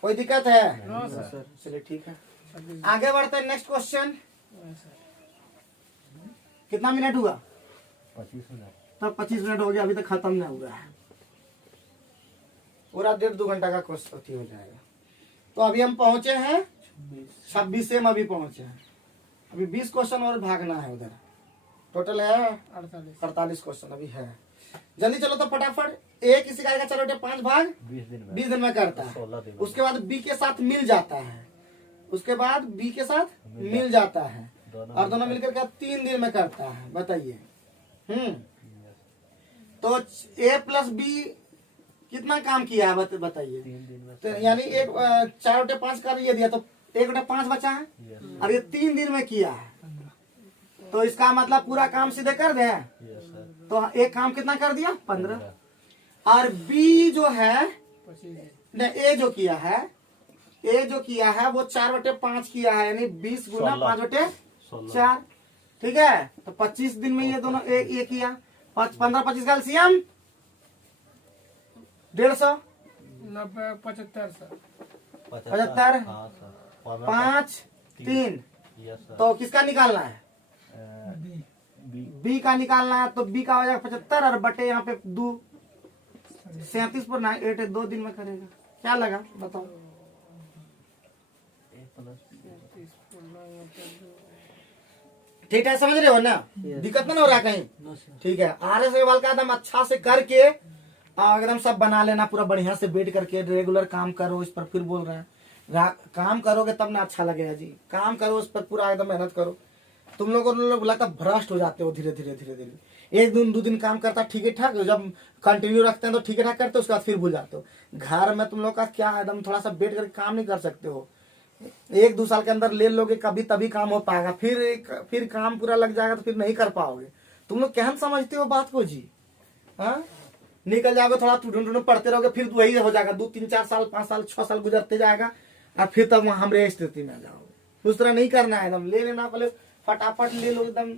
कोई दिक्कत है? No sir. चलिए ठीक है, आगे बढ़ते हैं। Next question. कितना मिनट हुआ? 25 मिनट। तब 25 मिनट हो गया, अभी तक खत्म नहीं हुआ है। पूरा 1.5-2 घंटा का क्वेश्चन हो जाएगा। तो अभी हम पहुंचे हैं 26 में, अभी पहुंचे हैं। अभी 20 क्वेश्चन और भागना है उधर। टोटल है 48 क्वेश्चन अभी है। जल्दी चलो तो फटाफट। एक इसी कार्य का 4 5 भाग 20 दिन में करता है। 16 दिन। उसके बाद बी के साथ मिल जाता है, उसके बाद बी के साथ मिल जाता है, और दोनों मिलकर के 3 दिन में करता है। बताइए। तो ए प्लस बी कितना काम किया है? बताइए। 3 दिन में। तो यानी एक 4 5 का ये दिया, तो 1 5 बचा है, यस और ये 3 दिन में किया है। तो इसका मतलब पूरा काम सीधे कर दे। Yes sir. तो एक काम कितना कर दिया? 15। और बी जो है 25 ने ए जो किया है वो 4/5 किया है, यानी 20 गुना 5/4। ठीक है, तो 25 दिन में ये दोनों ये किया। 15-25 का एलसीएम 150, 90 75 सर 75, हाँ सर 5 3। Yes sir. तो किसका निकालना है? बी का निकालना है। तो बी का हो जाएगा 75 और बटे यहाँ पे 2 37 पर 8 2 दिन में करेगा। क्या लगा बताओ? ठीक है, समझ रहे हो ना? दिक्कत नहीं हो रहा कहीं? ठीक है, आर एस वाल का एकदम अच्छा से करके एकदम सब बना लेना, पूरा बढ़िया से बैठ करके रेगुलर काम करो इस पर। फिर बोल रहे हैं काम करोगे तब ना अच्छा लगेगा जी। काम करो उस पर, पूरा एकदम मेहनत करो। तुम लोग लगता भ्रष्ट हो जाते हो धीरे धीरे धीरे धीरे। 1 दिन 2 दिन काम करता ठीक है ठाक, जब कंटिन्यू रखते हैं तो ठीक है ठाक करते हो, उसके बाद फिर भूल जाते हो। घर में तुम लोग का क्या एकदम थोड़ा सा बैठ करके काम नहीं कर सकते हो। 1-2 साल के अंदर ले लोगे कभी तभी काम हो पाएगा, फिर काम पूरा लग जाएगा तो फिर नहीं कर पाओगे। तुम लोग क्या समझते हो बात को जी? हाँ, निकल जाओगे थोड़ा ढूंढ पढ़ते रहोगे, फिर वही हो जाएगा। 2-3-4 साल 5 साल 6 साल गुजरते जाएगा और फिर तब हमारे स्थिति में जाओगे। उस तरह नहीं करना है, एकदम ले लेना, पहले फटाफट ले लो एकदम।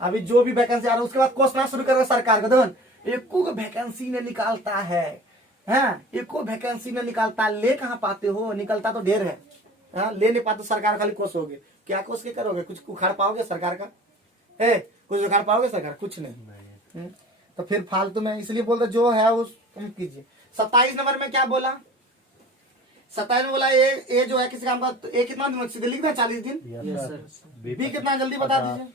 अभी जो भी वैकेंसी आ रहा है उसके बाद कोसना शुरू करेगा सरकार का। देखो एको वैकेंसी ने निकालता है, एको वैकेंसी ने निकालता, ले कहाँ पाते हो? निकलता तो ढेर है, ले नहीं पाते। सरकार खाली कोसोगे, क्या कोस के करोगे? कुछ उखाड़ पाओगे सरकार का? कुछ उखाड़ पाओगे सरकार? कुछ नहीं। तो फिर फालतू में, इसलिए बोलते जो है वो तुम कीजिए। 27 नंबर में क्या बोला? 27 में बोला ए जो है किसी काम का, तो ए कितना दिन सीधे लिख दें 40 दिन। बी कितना जल्दी बता दीजिए।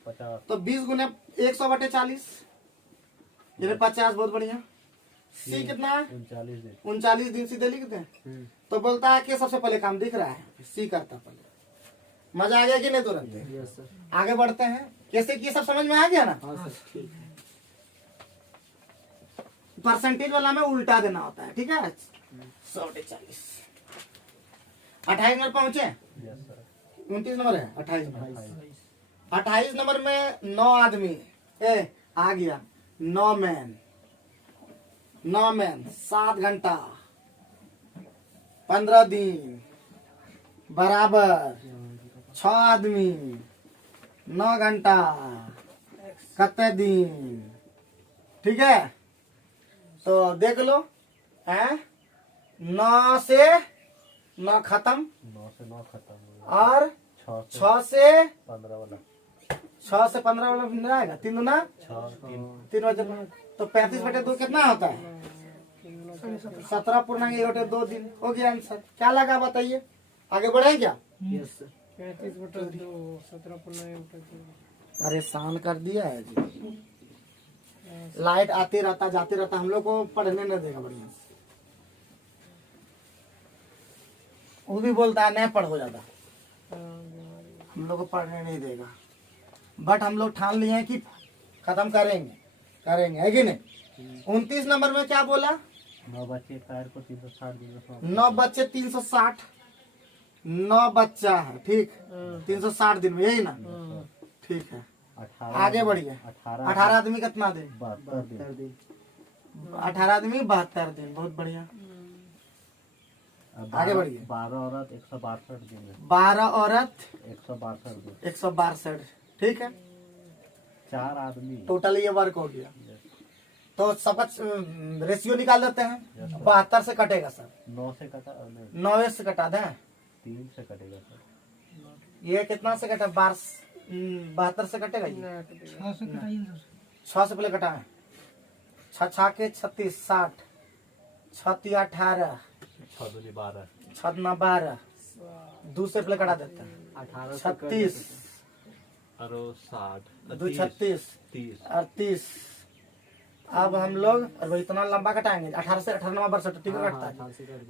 तो 20 गुने 100/40 ये 50, बहुत बढ़िया। सी कितना? 39 दिन सीधे लिख दें। तो बोलता है कि सबसे पहले काम दिख रहा है, सी करता पहले। मजा आ गया कि नहीं? तुरंत आगे बढ़ते हैं। कैसे किए सब समझ में आ गया ना? परसेंटेज वाला में उल्टा देना होता है, ठीक है। 100/40। 28 नंबर पहुंचे? 29 नंबर है, 28 नंबर। 28 नंबर में 9 आदमी आ गया। 9 मैन 7 घंटा 15 दिन बराबर 6 आदमी 9 घंटा कितने दिन? ठीक है, तो देख लो 9 से 9 खत्म, 9 से 9 खत्म और 6 से 15 वाला 6 से 15 वाला मिल जाएगा। 3 दूना 3 बजे। तो 35/2 कितना होता है? 17.1/2 दिन। हो गया आंसर। क्या लगा बताइए? आगे बढ़े क्या? 35/2 17.1/2। परेशान कर दिया है जी। लाइट आते रहता जाते रहता, हम लोग को पढ़ने न देगा बढ़िया से। वो भी बोलता है नहीं पढ़ो ज्यादा, हम लोग को पढ़ने नहीं देगा। बट हम लोग ठान लिए हैं कि खत्म करेंगे, है कि नहीं? 29 नंबर में क्या बोला? 9 बच्चे कार को 360 दिन में 9 बच्चे 360, 9 बच्चा है, ठीक। 360 दिन में, यही ना? ठीक है, आगे बढ़िए। 18 आदमी कितना दिन? 72 दिन। 18 आदमी 72 दिन, बहुत बढ़िया। आगे बढ़िए। 12 औरत 162 दिन में। 12 औरत 162 दिन। 162, ठीक है। 4 आदमी टोटल ये वर्क हो गया। तो सबका रेशियो निकाल देते हैं। 72 से कटेगा सर। 9 से कटा 9 से कटा दें। 3 से कटेगा सर। ये कितना से कटा? 72 से कटेगा ये। 6 से पहले कटा है। 6 के 36 60, 6 18, 6 12, 12 2 से पहले कटा देते हैं। 36 और 60 2 36 30 और 30। अब हम लोग और इतना लंबा कटाएंगे। 18 से 18 नंबर से ठीक है कटता है।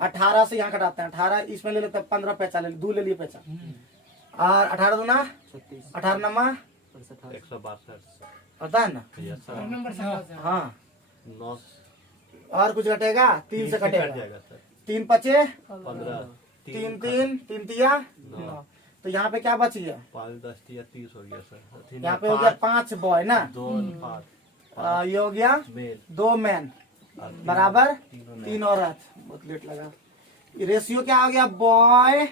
18 से यहाँ कटाते हैं। 18 इसमें ले लेते हैं। 15 पैसा ले, 2 ले लिए पैसा। और 18 दूना 18 नमा 162 पता है ना? नंबर से हाँ, 9 और कुछ घटेगा? 3 से कटेगा। 3 5 15 3 3 3 तिया 9। तो यहाँ पे क्या बच गया? 5 10 30 हो गया सर। यहाँ पे हो गया 5 बॉय ना, 2 5 ये हो गया मेल 2 मैन बराबर 3 औरत। बहुत लेट लगा। रेशियो क्या हो गया, बॉय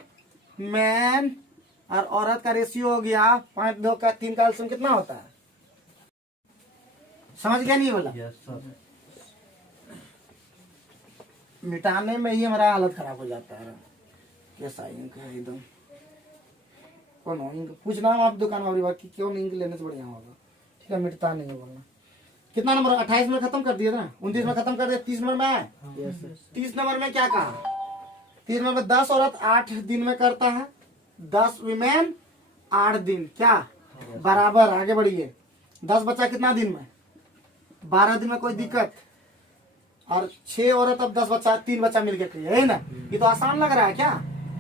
मैन और औरत का रेशियो हो गया 5 2 का 3 का एलसीएम कितना होता है, समझ गया नहीं बोला। Yes sir. मिटाने में ही हमारा हालत खराब हो जाता है। कैसा इंक है एकदम, कौन इंक पूछना आप दुकान वाली की क्यों इंक लेने से बढ़िया होगा। ठीक है, मिटता नहीं है बोलना। कितना नंबर 28 में खत्म कर दिया ना, 29 में खत्म कर दिया, 30 नंबर में आए। 30 नंबर में क्या कहा, 30 नंबर में 10 औरत 8 दिन में करता है, 10 विमेन 8 दिन क्या बराबर। आगे बढ़िए, 10 बच्चा कितना दिन में, 12 दिन में कोई दिक्कत। और 6 औरत अब 10 बच्चा 3 बच्चा मिलके किया है ना। ये तो आसान लग रहा है क्या,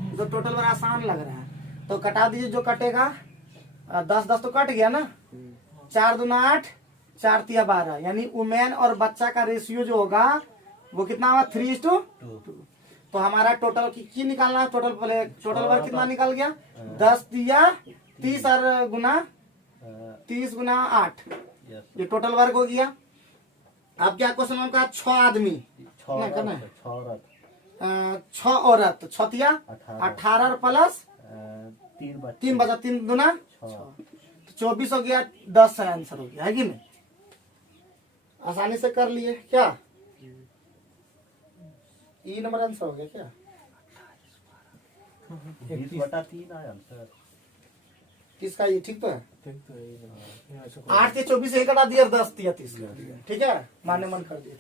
ये तो टोटल बड़ा आसान लग रहा है। तो कटा दीजिए जो कटेगा, 10 10 तो कट गया ना, 4 दूना 8 4 तिया 12, यानी वुमेन और बच्चा का रेशियो जो होगा वो कितना होगा 3:2। तो हमारा टोटल की निकालना है, टोटल पहले टोटल वर्क कितना निकल गया 10 तिया 30 और गुना 30 गुना 8, ये टोटल वर्क हो गया। अब क्या क्वेश्चन का 6 आदमी 6 औरत 6 तिया 18 प्लस 3 बचा 3 दूना 24 हो गया, 10 आंसर हो गया है कि नहीं। आसानी से कर लिए क्या, ई नंबर आंसर हो गया क्या। 20/3 आया आंसर। किसका ये ठीक तो है, 8 से 24 एक कटा दिया, 10 दिया 30 कर दिया। ठीक है, माने मन कर दिया।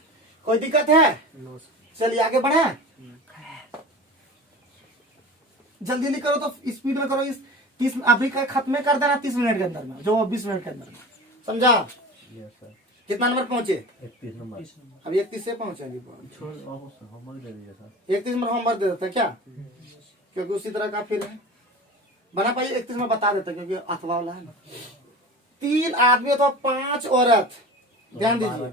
कोई दिक्कत है, चलिए आगे बढ़े। जल्दी नहीं करो तो स्पीड में करो। इस 30 अभी का खत्म कर देना 30 मिनट के अंदर में, जो 20 मिनट के अंदर में, समझा। Yes sir. कितना नंबर पहुंचे, 31 नंबर। अभी 31 से पहुंचे। होमवर्क दे दीजिए सर। 31 में होमवर्क दे देता है क्या, क्योंकि उसी तरह का फिर है बना पाइए। 31 में बता देता क्योंकि अथवा वाला है ना। 3 आदमी अथवा 5 औरत, ध्यान दीजिए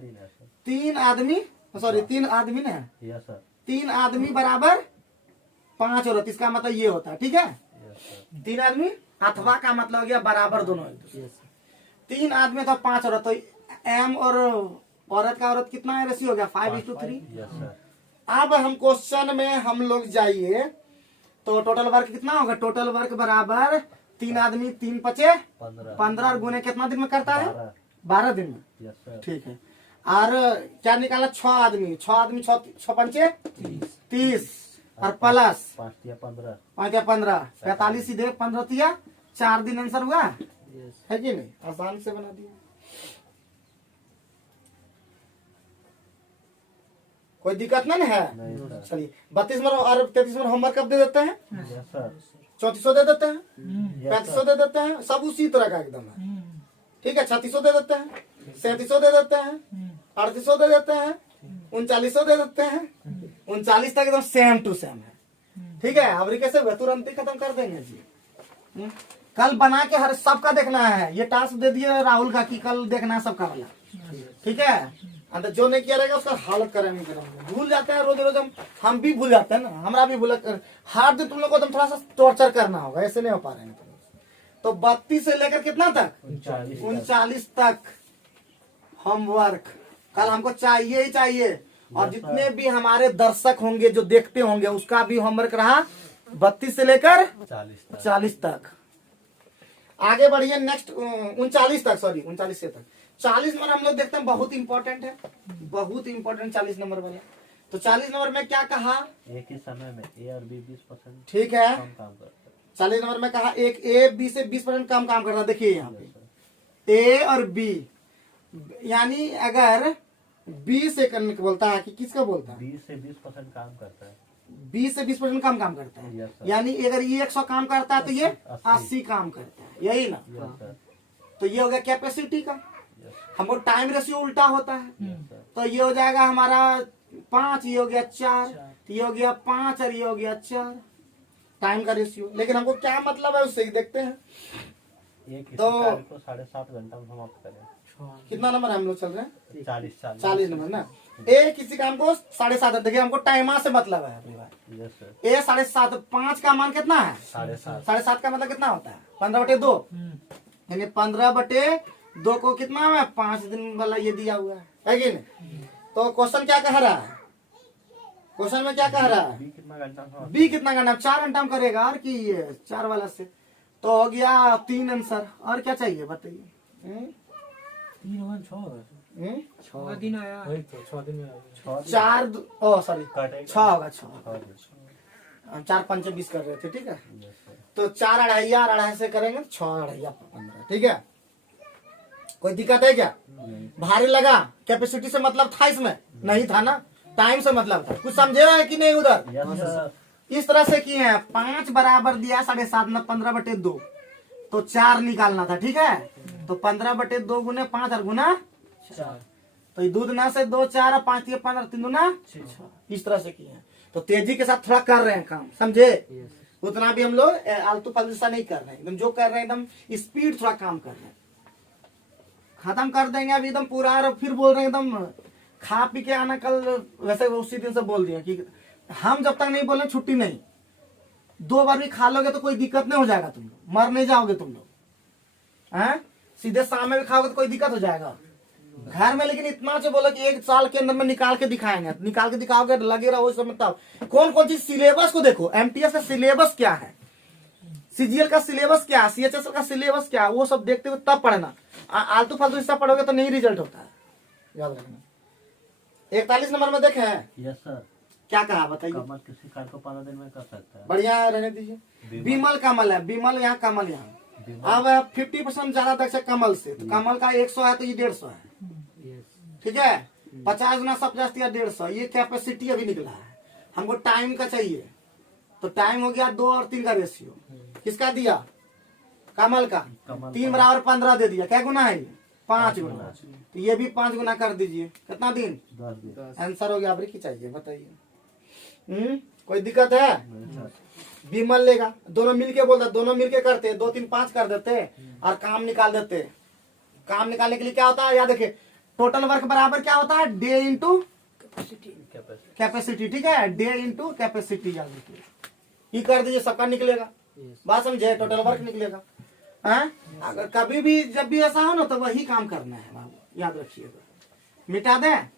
3 आदमी, सॉरी 3 आदमी ना, यस सर। 3 आदमी बराबर 5 औरत, इसका मतलब ये होता है। ठीक है, 3 आदमी अथवा का मतलब हो गया बराबर दोनों। 3 आदमी अथवा 5 औरत, तो एम और औरत का औरत कितना है रेशियो हो गया 5:3। Yes sir. अब हम क्वेश्चन में हम लोग जाइए तो टोटल वर्क कितना होगा, टोटल वर्क बराबर 3 आदमी 3 पचे 15 और गुने कितना दिन में करता है 12 दिन में। Yes sir. ठीक है, और क्या निकाला 6 आदमी 6 पंचे 30 और प्लस 5 या 15 5 या 15 45 सीधे 15 तिया 4 दिन आंसर हुआ है कि नहीं। आसान से बना दिया, कोई दिक्कत नहीं है। चलिए 32 में और 33 में होमवर्क कब दे देते हैं, यस सर। 3400 दे देते हैं, 3500 दे देते हैं, सब उसी तरह का एकदम है। ठीक है, 3600 दे देते हैं, 3700 दे देते हैं, 3800 दे देते हैं, 3900 दे देते हैं, 39 तक एकदम सेम टू सेम है। ठीक है, अब कैसे हुआ, तुरंत ही खत्म कर देंगे जी। कल बना के हर सबका देखना है, ये टास्क दे दिए राहुल का कि कल देखना है सबका वाला। ठीक है, अंदर जो नहीं किया रहेगा उसका हालत करेंगे, भूल जाते हैं रोज रोज। हम भी भूल जाते हैं ना, हमरा भी भूल। हर दिन तुम लोग को थोड़ा सा टॉर्चर करना होगा, ऐसे नहीं हो पा रहे हैं। तो 32 से लेकर कितना तक 39 तक होमवर्क कल हमको चाहिए ही चाहिए। और जितने भी हमारे दर्शक होंगे जो देखते होंगे उसका भी होमवर्क रहा 32 से लेकर 40 तक। आगे बढ़िए नेक्स्ट 39 तक, सॉरी 39 से तक। 40 नंबर हम लोग देखते हैं, बहुत इंपॉर्टेंट है, बहुत इंपॉर्टेंट 40 नंबर वाला। तो 40 नंबर में क्या कहा, एक ही समय में ए और बी 20% ठीक है, कम काम करते हैं। 40 नंबर में कहा एक ए बी से 20% कम काम करता है। देखिए यहाँ पे ए और बी, यानी अगर बी से करने को बोलता है कि किसका बोलता है, 20 से 20% काम करता है। 20 से 20% कम काम करता है। Yes, sir. यानी अगर ये 100 काम करता है तो ये 80 काम करता है, यही ना। Yes sir. तो ये हो गया कैपेसिटी का। यस हमको टाइम रेशियो उल्टा होता है, सर। तो ये हो जाएगा हमारा 5, ये हो गया 4, ये हो गया 5 और ये हो गया 4 टाइम का रेशियो। लेकिन हमको क्या मतलब है उससे ही देखते हैं। एक इसी तो कार्य को 7.5 घंटा में समाप्त करें। कितना नंबर हम लोग चल रहे हैं, 40 नंबर ना। ए किसी काम को 7.5, देखिए हमको टाइमा से मतलब है अपनी बात। Yes sir. ए 7.5, 5 का मान कितना है 7.5 7.5 का मतलब कितना होता है 15/2, यानी 15/2 2 को कितना है 5 दिन वाला ये दिया हुआ है कि नहीं। तो क्वेश्चन क्या कह रहा है, क्वेश्चन में क्या कह रहा है, बी कितना घंटा में? बी कितना घंटा 4 घंटा में करेगा और कि ये 4 वाला से तो हो गया 3 आंसर। और क्या चाहिए बताइए। 6 दिन आया। 4 ओ सॉरी काटेगा। 6 होगा 6, हाँ जी। हम 4 5 20 कर रहे थे ठीक है। Yes, sir. तो 4 अढ़ाइया और अढ़ाई से करेंगे 6 अढ़ाइया 15 ठीक है। कोई दिक्कत है क्या, भारी लगा, कैपेसिटी से मतलब था इसमें नहीं था ना, टाइम से मतलब था, कुछ समझे है कि नहीं उधर। Yes, sir. इस तरह से किए हैं 5 बराबर दिया 7.5 में 15/2 तो 4 निकालना था ठीक है। तो 15/2 गुने 5 और गुना 4 तो ये 2 दुना से 2 4 और 5 15 3 दुना 6 इस तरह से किए हैं। तो तेजी के साथ थोड़ा कर रहे हैं काम समझे। उतना भी हम लोग आलतू फालतू सा नहीं कर रहे हैं, एकदम जो कर रहे हैं एकदम स्पीड थोड़ा काम कर रहे हैं। खत्म कर देंगे अभी एकदम पूरा और फिर बोल रहे हैं एकदम खा पी के आना कल, वैसे उसी दिन से बोल दिया कि हम जब तक नहीं बोले छुट्टी नहीं। 2 बार भी खा लोगे तो कोई दिक्कत नहीं हो जाएगा, तुम लोग मर नहीं जाओगे तुम लोग हैं। सीधे शाम में भी खाओगे तो कोई दिक्कत हो जाएगा घर में। लेकिन इतना से बोला कि 1 साल के अंदर में निकाल के दिखाएंगे, निकाल के दिखाओगे लगे रहो समय तब। कौन कौन चीज सिलेबस को देखो, एमटीएस का सिलेबस क्या है, सीजीएल का सिलेबस क्या है, सीएचएसएल का सिलेबस क्या है, वो सब देखते हुए तब पढ़ना। आलतू फालतू हिस्सा पढ़ोगे तो नहीं रिजल्ट होता है, याद रखना। 41 नंबर में देखे हैं Yes, sir. क्या कहा बताइए। कमल किसी कार्य को 15 दिन में कर सकता है। बढ़िया रहने दीजिए। बिमल कमल है, बिमल यहाँ कमल यहाँ। अब 50% ज्यादा दक्ष है कमल से, तो कमल का 100 है तो ये 150 है ठीक है। 50 गुना 50 या 150 ये कैपेसिटी अभी निकला है। हमको टाइम का चाहिए तो टाइम हो गया 2 और 3 का रेशियो। किसका दिया, कमल का। 3 बराबर 15 दे दिया, क्या गुना है ये 5 गुना। तो ये भी 5 गुना कर दीजिए, कितना दिन 10 दिन। आंसर हो गया। अभी की चाहिए बताइए। कोई दिक्कत है। नहीं, sir. बिमल लेगा, दोनों मिलके बोलता, दोनों मिलके करते 2 3 5 कर देते और काम निकाल देते। काम निकालने के लिए क्या होता है याद रखिए, टोटल वर्क बराबर क्या होता है डे इंटू कैपेसिटी ठीक है। डे इंटू कैपेसिटी याद रखिए, ये कर दीजिए सबका निकलेगा। बात समझे, टोटल वर्क निकलेगा। हैं? अगर कभी भी जब भी ऐसा हो ना तो वही काम करना है बाबू, याद रखिएगा। मिटा दें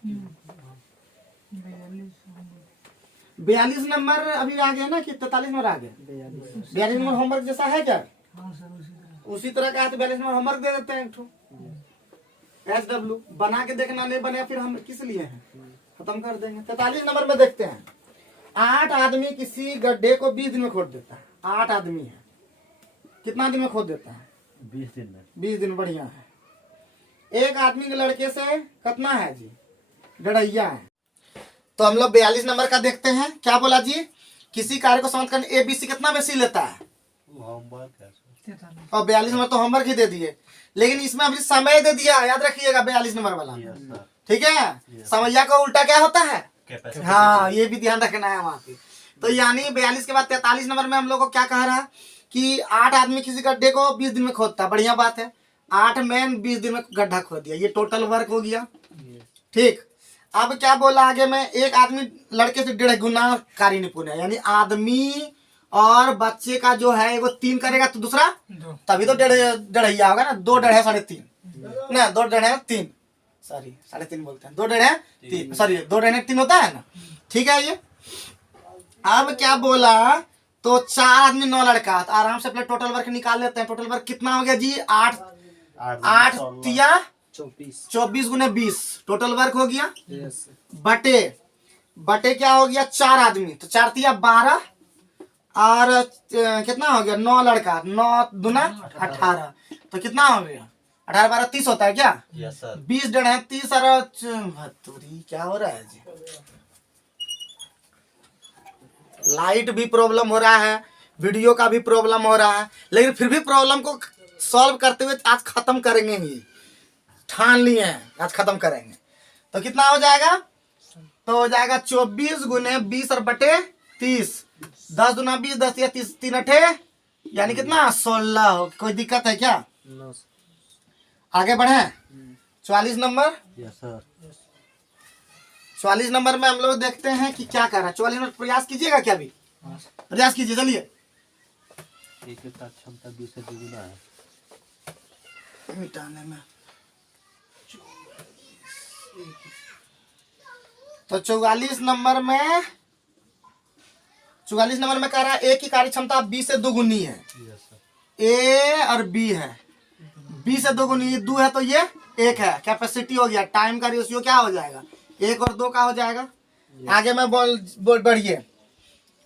42 नंबर अभी आ गया ना कि 43 नंबर आ गया। 42 नंबर होमवर्क जैसा है क्या, उसी तरह का है तो 42 नंबर होमवर्क दे देते हैं। SW बना के देखना, नहीं बने फिर हम किस लिए हैं, खत्म कर देंगे। 43 नंबर में देखते हैं 8 आदमी किसी गड्ढे को 20 दिन में खोद देता है। 8 आदमी है, कितना दिन में खोद देता है 20 दिन में। 20 दिन, बढ़िया है। एक आदमी के लड़के से कितना है जी, डढ़ैया है। तो हम लोग 42 नंबर का देखते हैं क्या बोला जी, किसी कार्य को समाप्त करने ABC कितना बेसी लेता है, होमवर्क है sir. और 42 नंबर तो होमवर्क ही दे दिए, लेकिन इसमें अभी समय दे दिया, याद रखिएगा 42 नंबर वाला Yes, sir. ठीक है। समैया का उल्टा क्या होता है, Capacity. हाँ ये भी ध्यान रखना है वहाँ पे। तो यानी 42 के बाद 43 नंबर में हम लोग को क्या कह रहा है कि 8 आदमी किसी गड्ढे को 20 दिन में खोदता, बढ़िया बात है। 8 मैन 20 दिन में गड्ढा खोद दिया, ये टोटल वर्क हो गया ठीक। अब क्या बोला आगे में, एक आदमी लड़के से 1.5 गुना कार्य निपुण है, यानी आदमी और बच्चे का जो है वो 3 करेगा तो दूसरा तभी तो डढ़ैया होगा ना। 2 डेढ़ 3.5 ना, 2 डेढ़ 3 सॉरी 3.5 बोलते हैं, 2 डेढ़ 3 सॉरी 2 डेढ़ 3 होता है ना ठीक है। ये अब क्या बोला, तो 4 आदमी 9 लड़का, तो आराम से अपने टोटल वर्क निकाल लेते हैं। टोटल वर्क कितना हो गया जी 8 तिया 24 गुने 20 टोटल वर्क हो गया। बटे क्या हो गया 4 आदमी, तो 4 तिया 12 और कितना हो गया 9 लड़का, 9 दूना 18 तो कितना हो गया 18 12 30 होता है क्या। Yes, sir. 20 डेढ़ 30 और भत्तूरी क्या हो रहा है जी। लाइट भी प्रॉब्लम हो रहा है, वीडियो का भी प्रॉब्लम हो रहा है, लेकिन फिर भी प्रॉब्लम को सॉल्व करते हुए आज खत्म करेंगे ही, ठान लिए हैं आज खत्म करेंगे। तो कितना हो जाएगा, तो हो जाएगा 24 गुने 20 और बटे 30, 10 दूना 20 10 या 30 3 अठे यानी कितना 16। कोई दिक्कत है क्या, आगे बढ़े 44 नंबर। Yes, sir. 44 नंबर में हम लोग देखते हैं कि क्या कर रहा है। 44 नंबर प्रयास कीजिएगा क्या, भी प्रयास कीजिए चलिए। एक के साथ क्षमता 20 से 2 गुना है। मिटाने में तो 44 नंबर में कह रहा है ए की कार्य क्षमता बी से दोगुनी है। Yes sir. ए और बी है, बी से दोगुनी, 2 है तो ये 1 है। कैपेसिटी हो गया, टाइम का रेशियो क्या हो जाएगा, 1 और 2 का हो जाएगा। आगे में बढ़िए,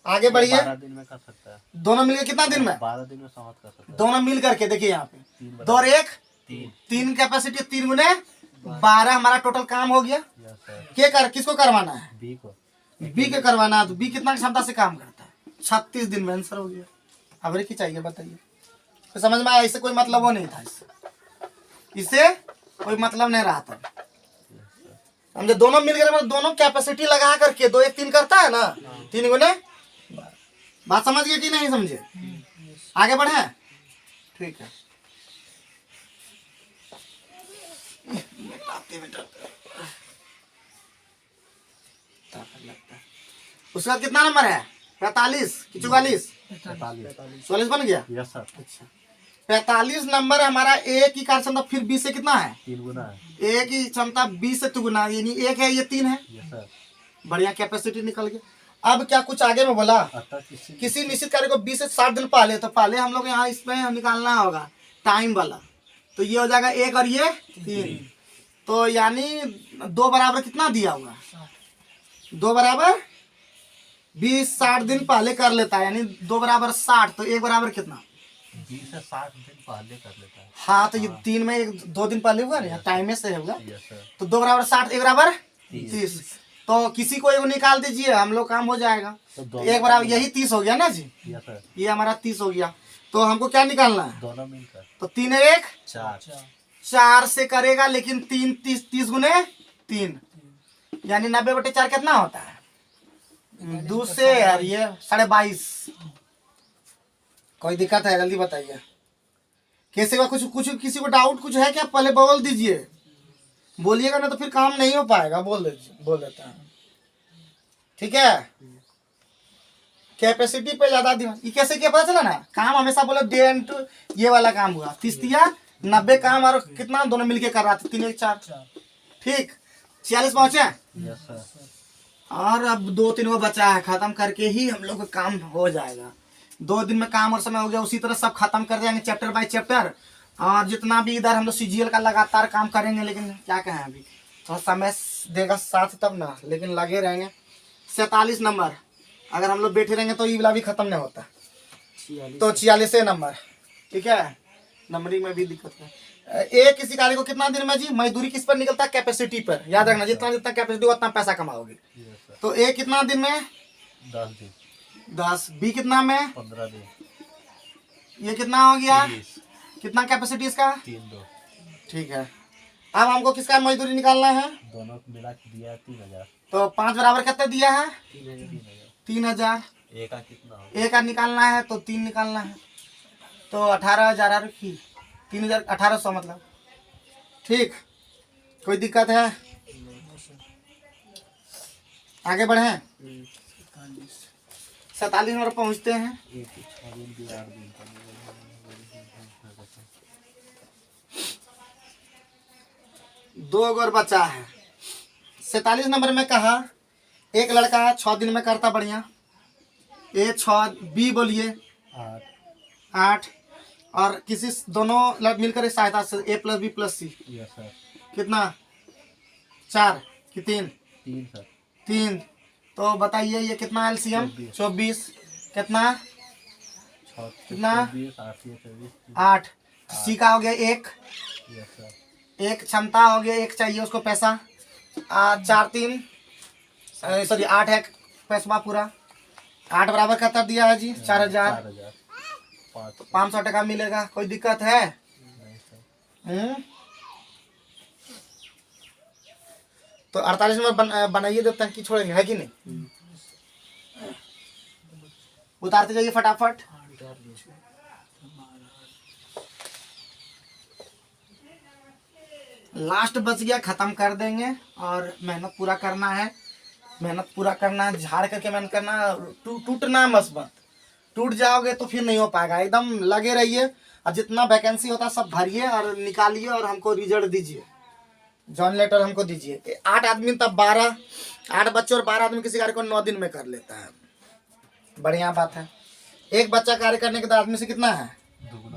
आगे बढ़िए। 12 दिन में कर सकता है। दोनों मिलकर कितना दिन में, 12 दिन में समाप्त कर सकता है। दोनों मिल करके देखिए यहाँ पे 3 2 और 1 3। 3 कैपेसिटी, 3 गुने 12 हमारा टोटल काम हो गया। Yes sir. किसको करवाना है, बी को। बी के करवाना है। तो बी कितना क्षमता से काम करता है, 36 दिन में आंसर हो गया। अब की चाहिए बताइए, तो समझ में आया। इससे कोई मतलब वो नहीं था, इससे कोई मतलब नहीं रहा था। हम जब दोनों मिल गए, मतलब दोनों कैपेसिटी लगा करके 2 1 3 करता है ना, 3 गुने। बात समझ गए कि नहीं समझे, आगे बढ़े, ठीक है। उसके बाद कितना नंबर है, 45 कि 44? 44 बन गया। Yes sir. अच्छा, 45 नंबर हमारा ए की कार्य क्षमता फिर बी से कितना है, 3 गुना है। ए की क्षमता बी से 2 गुना, यानी 1 है, ये 3 है। Yes sir. बढ़िया, कैपेसिटी निकल गया। अब क्या कुछ आगे में बोला, अतः किसी निश्चित कार्य को 20 से 60 दिन पहले, तो पहले हम लोग यहाँ इसमें निकालना होगा टाइम वाला। तो ये हो जाएगा 1 और ये 3, तो यानी 2 बराबर कितना दिया हुआ, 2 बराबर 20 60 दिन पहले कर लेता है, यानी 2 बराबर 60, तो 1 बराबर कितना, 20 से 60 दिन पहले कर लेता है। हाँ, तो ये 3 में 2 दिन पहले हुआ ना, टाइम में से होगा। Yes sir. तो 2 बराबर 60, 1 बराबर 30। तो किसी को एगो निकाल दीजिए, हम लोग काम हो जाएगा। तो 1 बराबर यही 30 हो गया ना जी, यस सर। ये हमारा 30 हो गया। तो हमको क्या निकालना है, दोनों मिलकर तो 3 1 4। 4 से करेगा, लेकिन 3 30 गुने 3, यानी 90/4 कितना होता है, 2 से यार ये 22.5। कोई दिक्कत है, जल्दी बताइए कैसे का, कुछ किसी को डाउट कुछ है क्या, पहले बोल दीजिए, बोलिएगा ना तो फिर काम नहीं हो पाएगा। बोल देता है, ठीक है। कैपेसिटी पे ज्यादा ध्यान, ये कैसे क्या पता चला ना, काम हमेशा बोले डे एंड ये वाला काम हुआ, 30 90 काम और कितना दोनों मिलके कर रहा था, 3 1 4, ठीक। 46 पहुंचे। Yes sir. और अब 2 3 वो बचा है, खत्म करके ही हम लोग का काम हो जाएगा। 2 दिन में काम और समय हो गया, उसी तरह सब खत्म कर जाएंगे चैप्टर बाय चैप्टर। और जितना भी इधर हम लोग CGL का लगातार काम करेंगे, लेकिन क्या कहें अभी थोड़ा समय देगा साथ तब ना, लेकिन लगे रहेंगे। 47 नंबर अगर हम लोग बैठे रहेंगे तो ये वाला भी खत्म नहीं होता, तो 46 नंबर, ठीक है। नंबरिंग में भी दिक्कत है। ए किसी कार्य को कितना दिन में जी, मजदूरी किस पर निकलता है, कैपेसिटी पर। याद रखना, जितना जितना कैपेसिटी उतना पैसा कमाओगे। Yes sir. तो ए कितना दिन में, 10 दिन। 10। बी कितना में, 15 दिन। ये कितना हो गया, 30। कितना कैपेसिटी इसका, 3 2। ठीक है। अब हमको किसका मजदूरी निकालना है, दोनों को मिला के दिया 3000। तो 5 बराबर कितना दिया है, 3000। 3000। एक का कितना होगा, एक का निकालना है तो 3 निकालना है, तो 18,000 की 3000 1800 मतलब, ठीक। कोई दिक्कत है, आगे बढ़े। 47 नंबर पहुंचते हैं। 6 दिन की 8 दिन। 2 और बचा है। 47 नंबर में कहा एक लड़का 6 दिन में करता बढ़िया, ए 6, बी बोलिए 8, और किसी दोनों मिलकर इस सहायता से A + B + C yes sir. कितना, 4 कि 3, 3 सर। 3। तो बताइए ये कितना LCM, 24 कितना, 6 कितना? 24 8 24। 8। C का हो गया 1, यस सर। 1 क्षमता हो गया, 1 चाहिए उसको पैसा। 4 3 सॉरी 8 है पैसा पूरा। 8 बराबर कितना दिया है जी, 4000। 500 टका मिलेगा। कोई दिक्कत है, नहीं सर। तो 48 नंबर बनाइए, देते हैं कि छोड़ेंगे, है कि नहीं। उतारते जाइए फटाफट। लास्ट बच गया, खत्म कर देंगे। और मेहनत पूरा करना है, मेहनत पूरा करना है, झाड़ करके मेहनत करना, टूटना मत। टूट जाओगे तो फिर नहीं हो पाएगा। एकदम लगे रहिए और जितना वैकेंसी होता है सब भरिए और निकालिए और हमको रिजल्ट दीजिए। जॉइन लेटर हमको दीजिए। 8 आदमी तब 12, 8 बच्चे और 12 आदमी किसी कार्य को 9 दिन में कर लेता है। बढ़िया बात है। एक बच्चा कार्य करने के बाद आदमी से कितना है,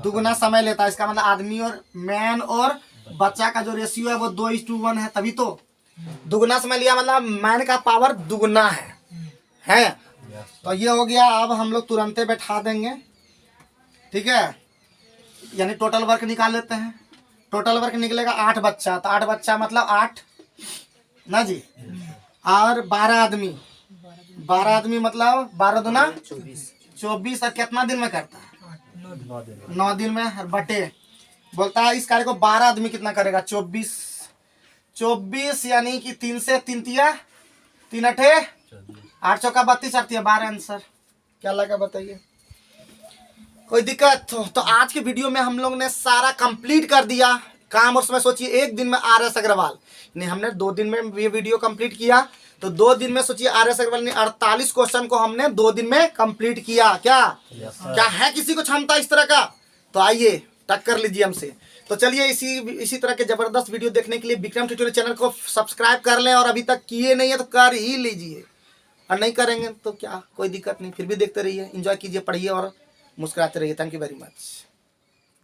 दुगुना समय लेता है। इसका मतलब आदमी और मैन और बच्चा का जो रेशियो है वो 2:1 है, तभी तो दुगुना समय लिया, मतलब मैन का पावर दुगुना है। तो ये हो गया। अब हम लोग तुरंते बैठा देंगे, ठीक है, यानी टोटल वर्क निकाल लेते हैं। टोटल वर्क निकलेगा 8 बच्चा, तो 8 बच्चा मतलब 8 ना जी, और 12 आदमी, 12 आदमी मतलब 12 दूना 24, और कितना दिन में करता है, 9 दिन में। और बटे बोलता है इस कार्य को 12 आदमी कितना करेगा, 24 यानी कि 3 से 3 तिया 3 अठे 8 चौका 32 आती है 12 आंसर। क्या लगा बताइए, कोई दिक्कत हो? तो आज के वीडियो में हम लोग ने सारा कंप्लीट कर दिया काम। और उसमें सोचिए एक दिन में RS अग्रवाल ने, हमने 2 दिन में ये वीडियो कंप्लीट किया, तो 2 दिन में सोचिए RS अग्रवाल ने 48 क्वेश्चन को हमने 2 दिन में कंप्लीट किया। क्या क्या है किसी को क्षमता इस तरह का? तो आइए टक्कर लीजिए हमसे। तो चलिए इसी तरह के जबरदस्त वीडियो देखने के लिए विक्रम ट्यूटोरियल चैनल को सब्सक्राइब कर लें, और अभी तक किए नहीं है तो कर ही लीजिए, और नहीं करेंगे तो क्या, कोई दिक्कत नहीं, फिर भी देखते रहिए, एंजॉय कीजिए, पढ़िए और मुस्कुराते रहिए। Thank you very much.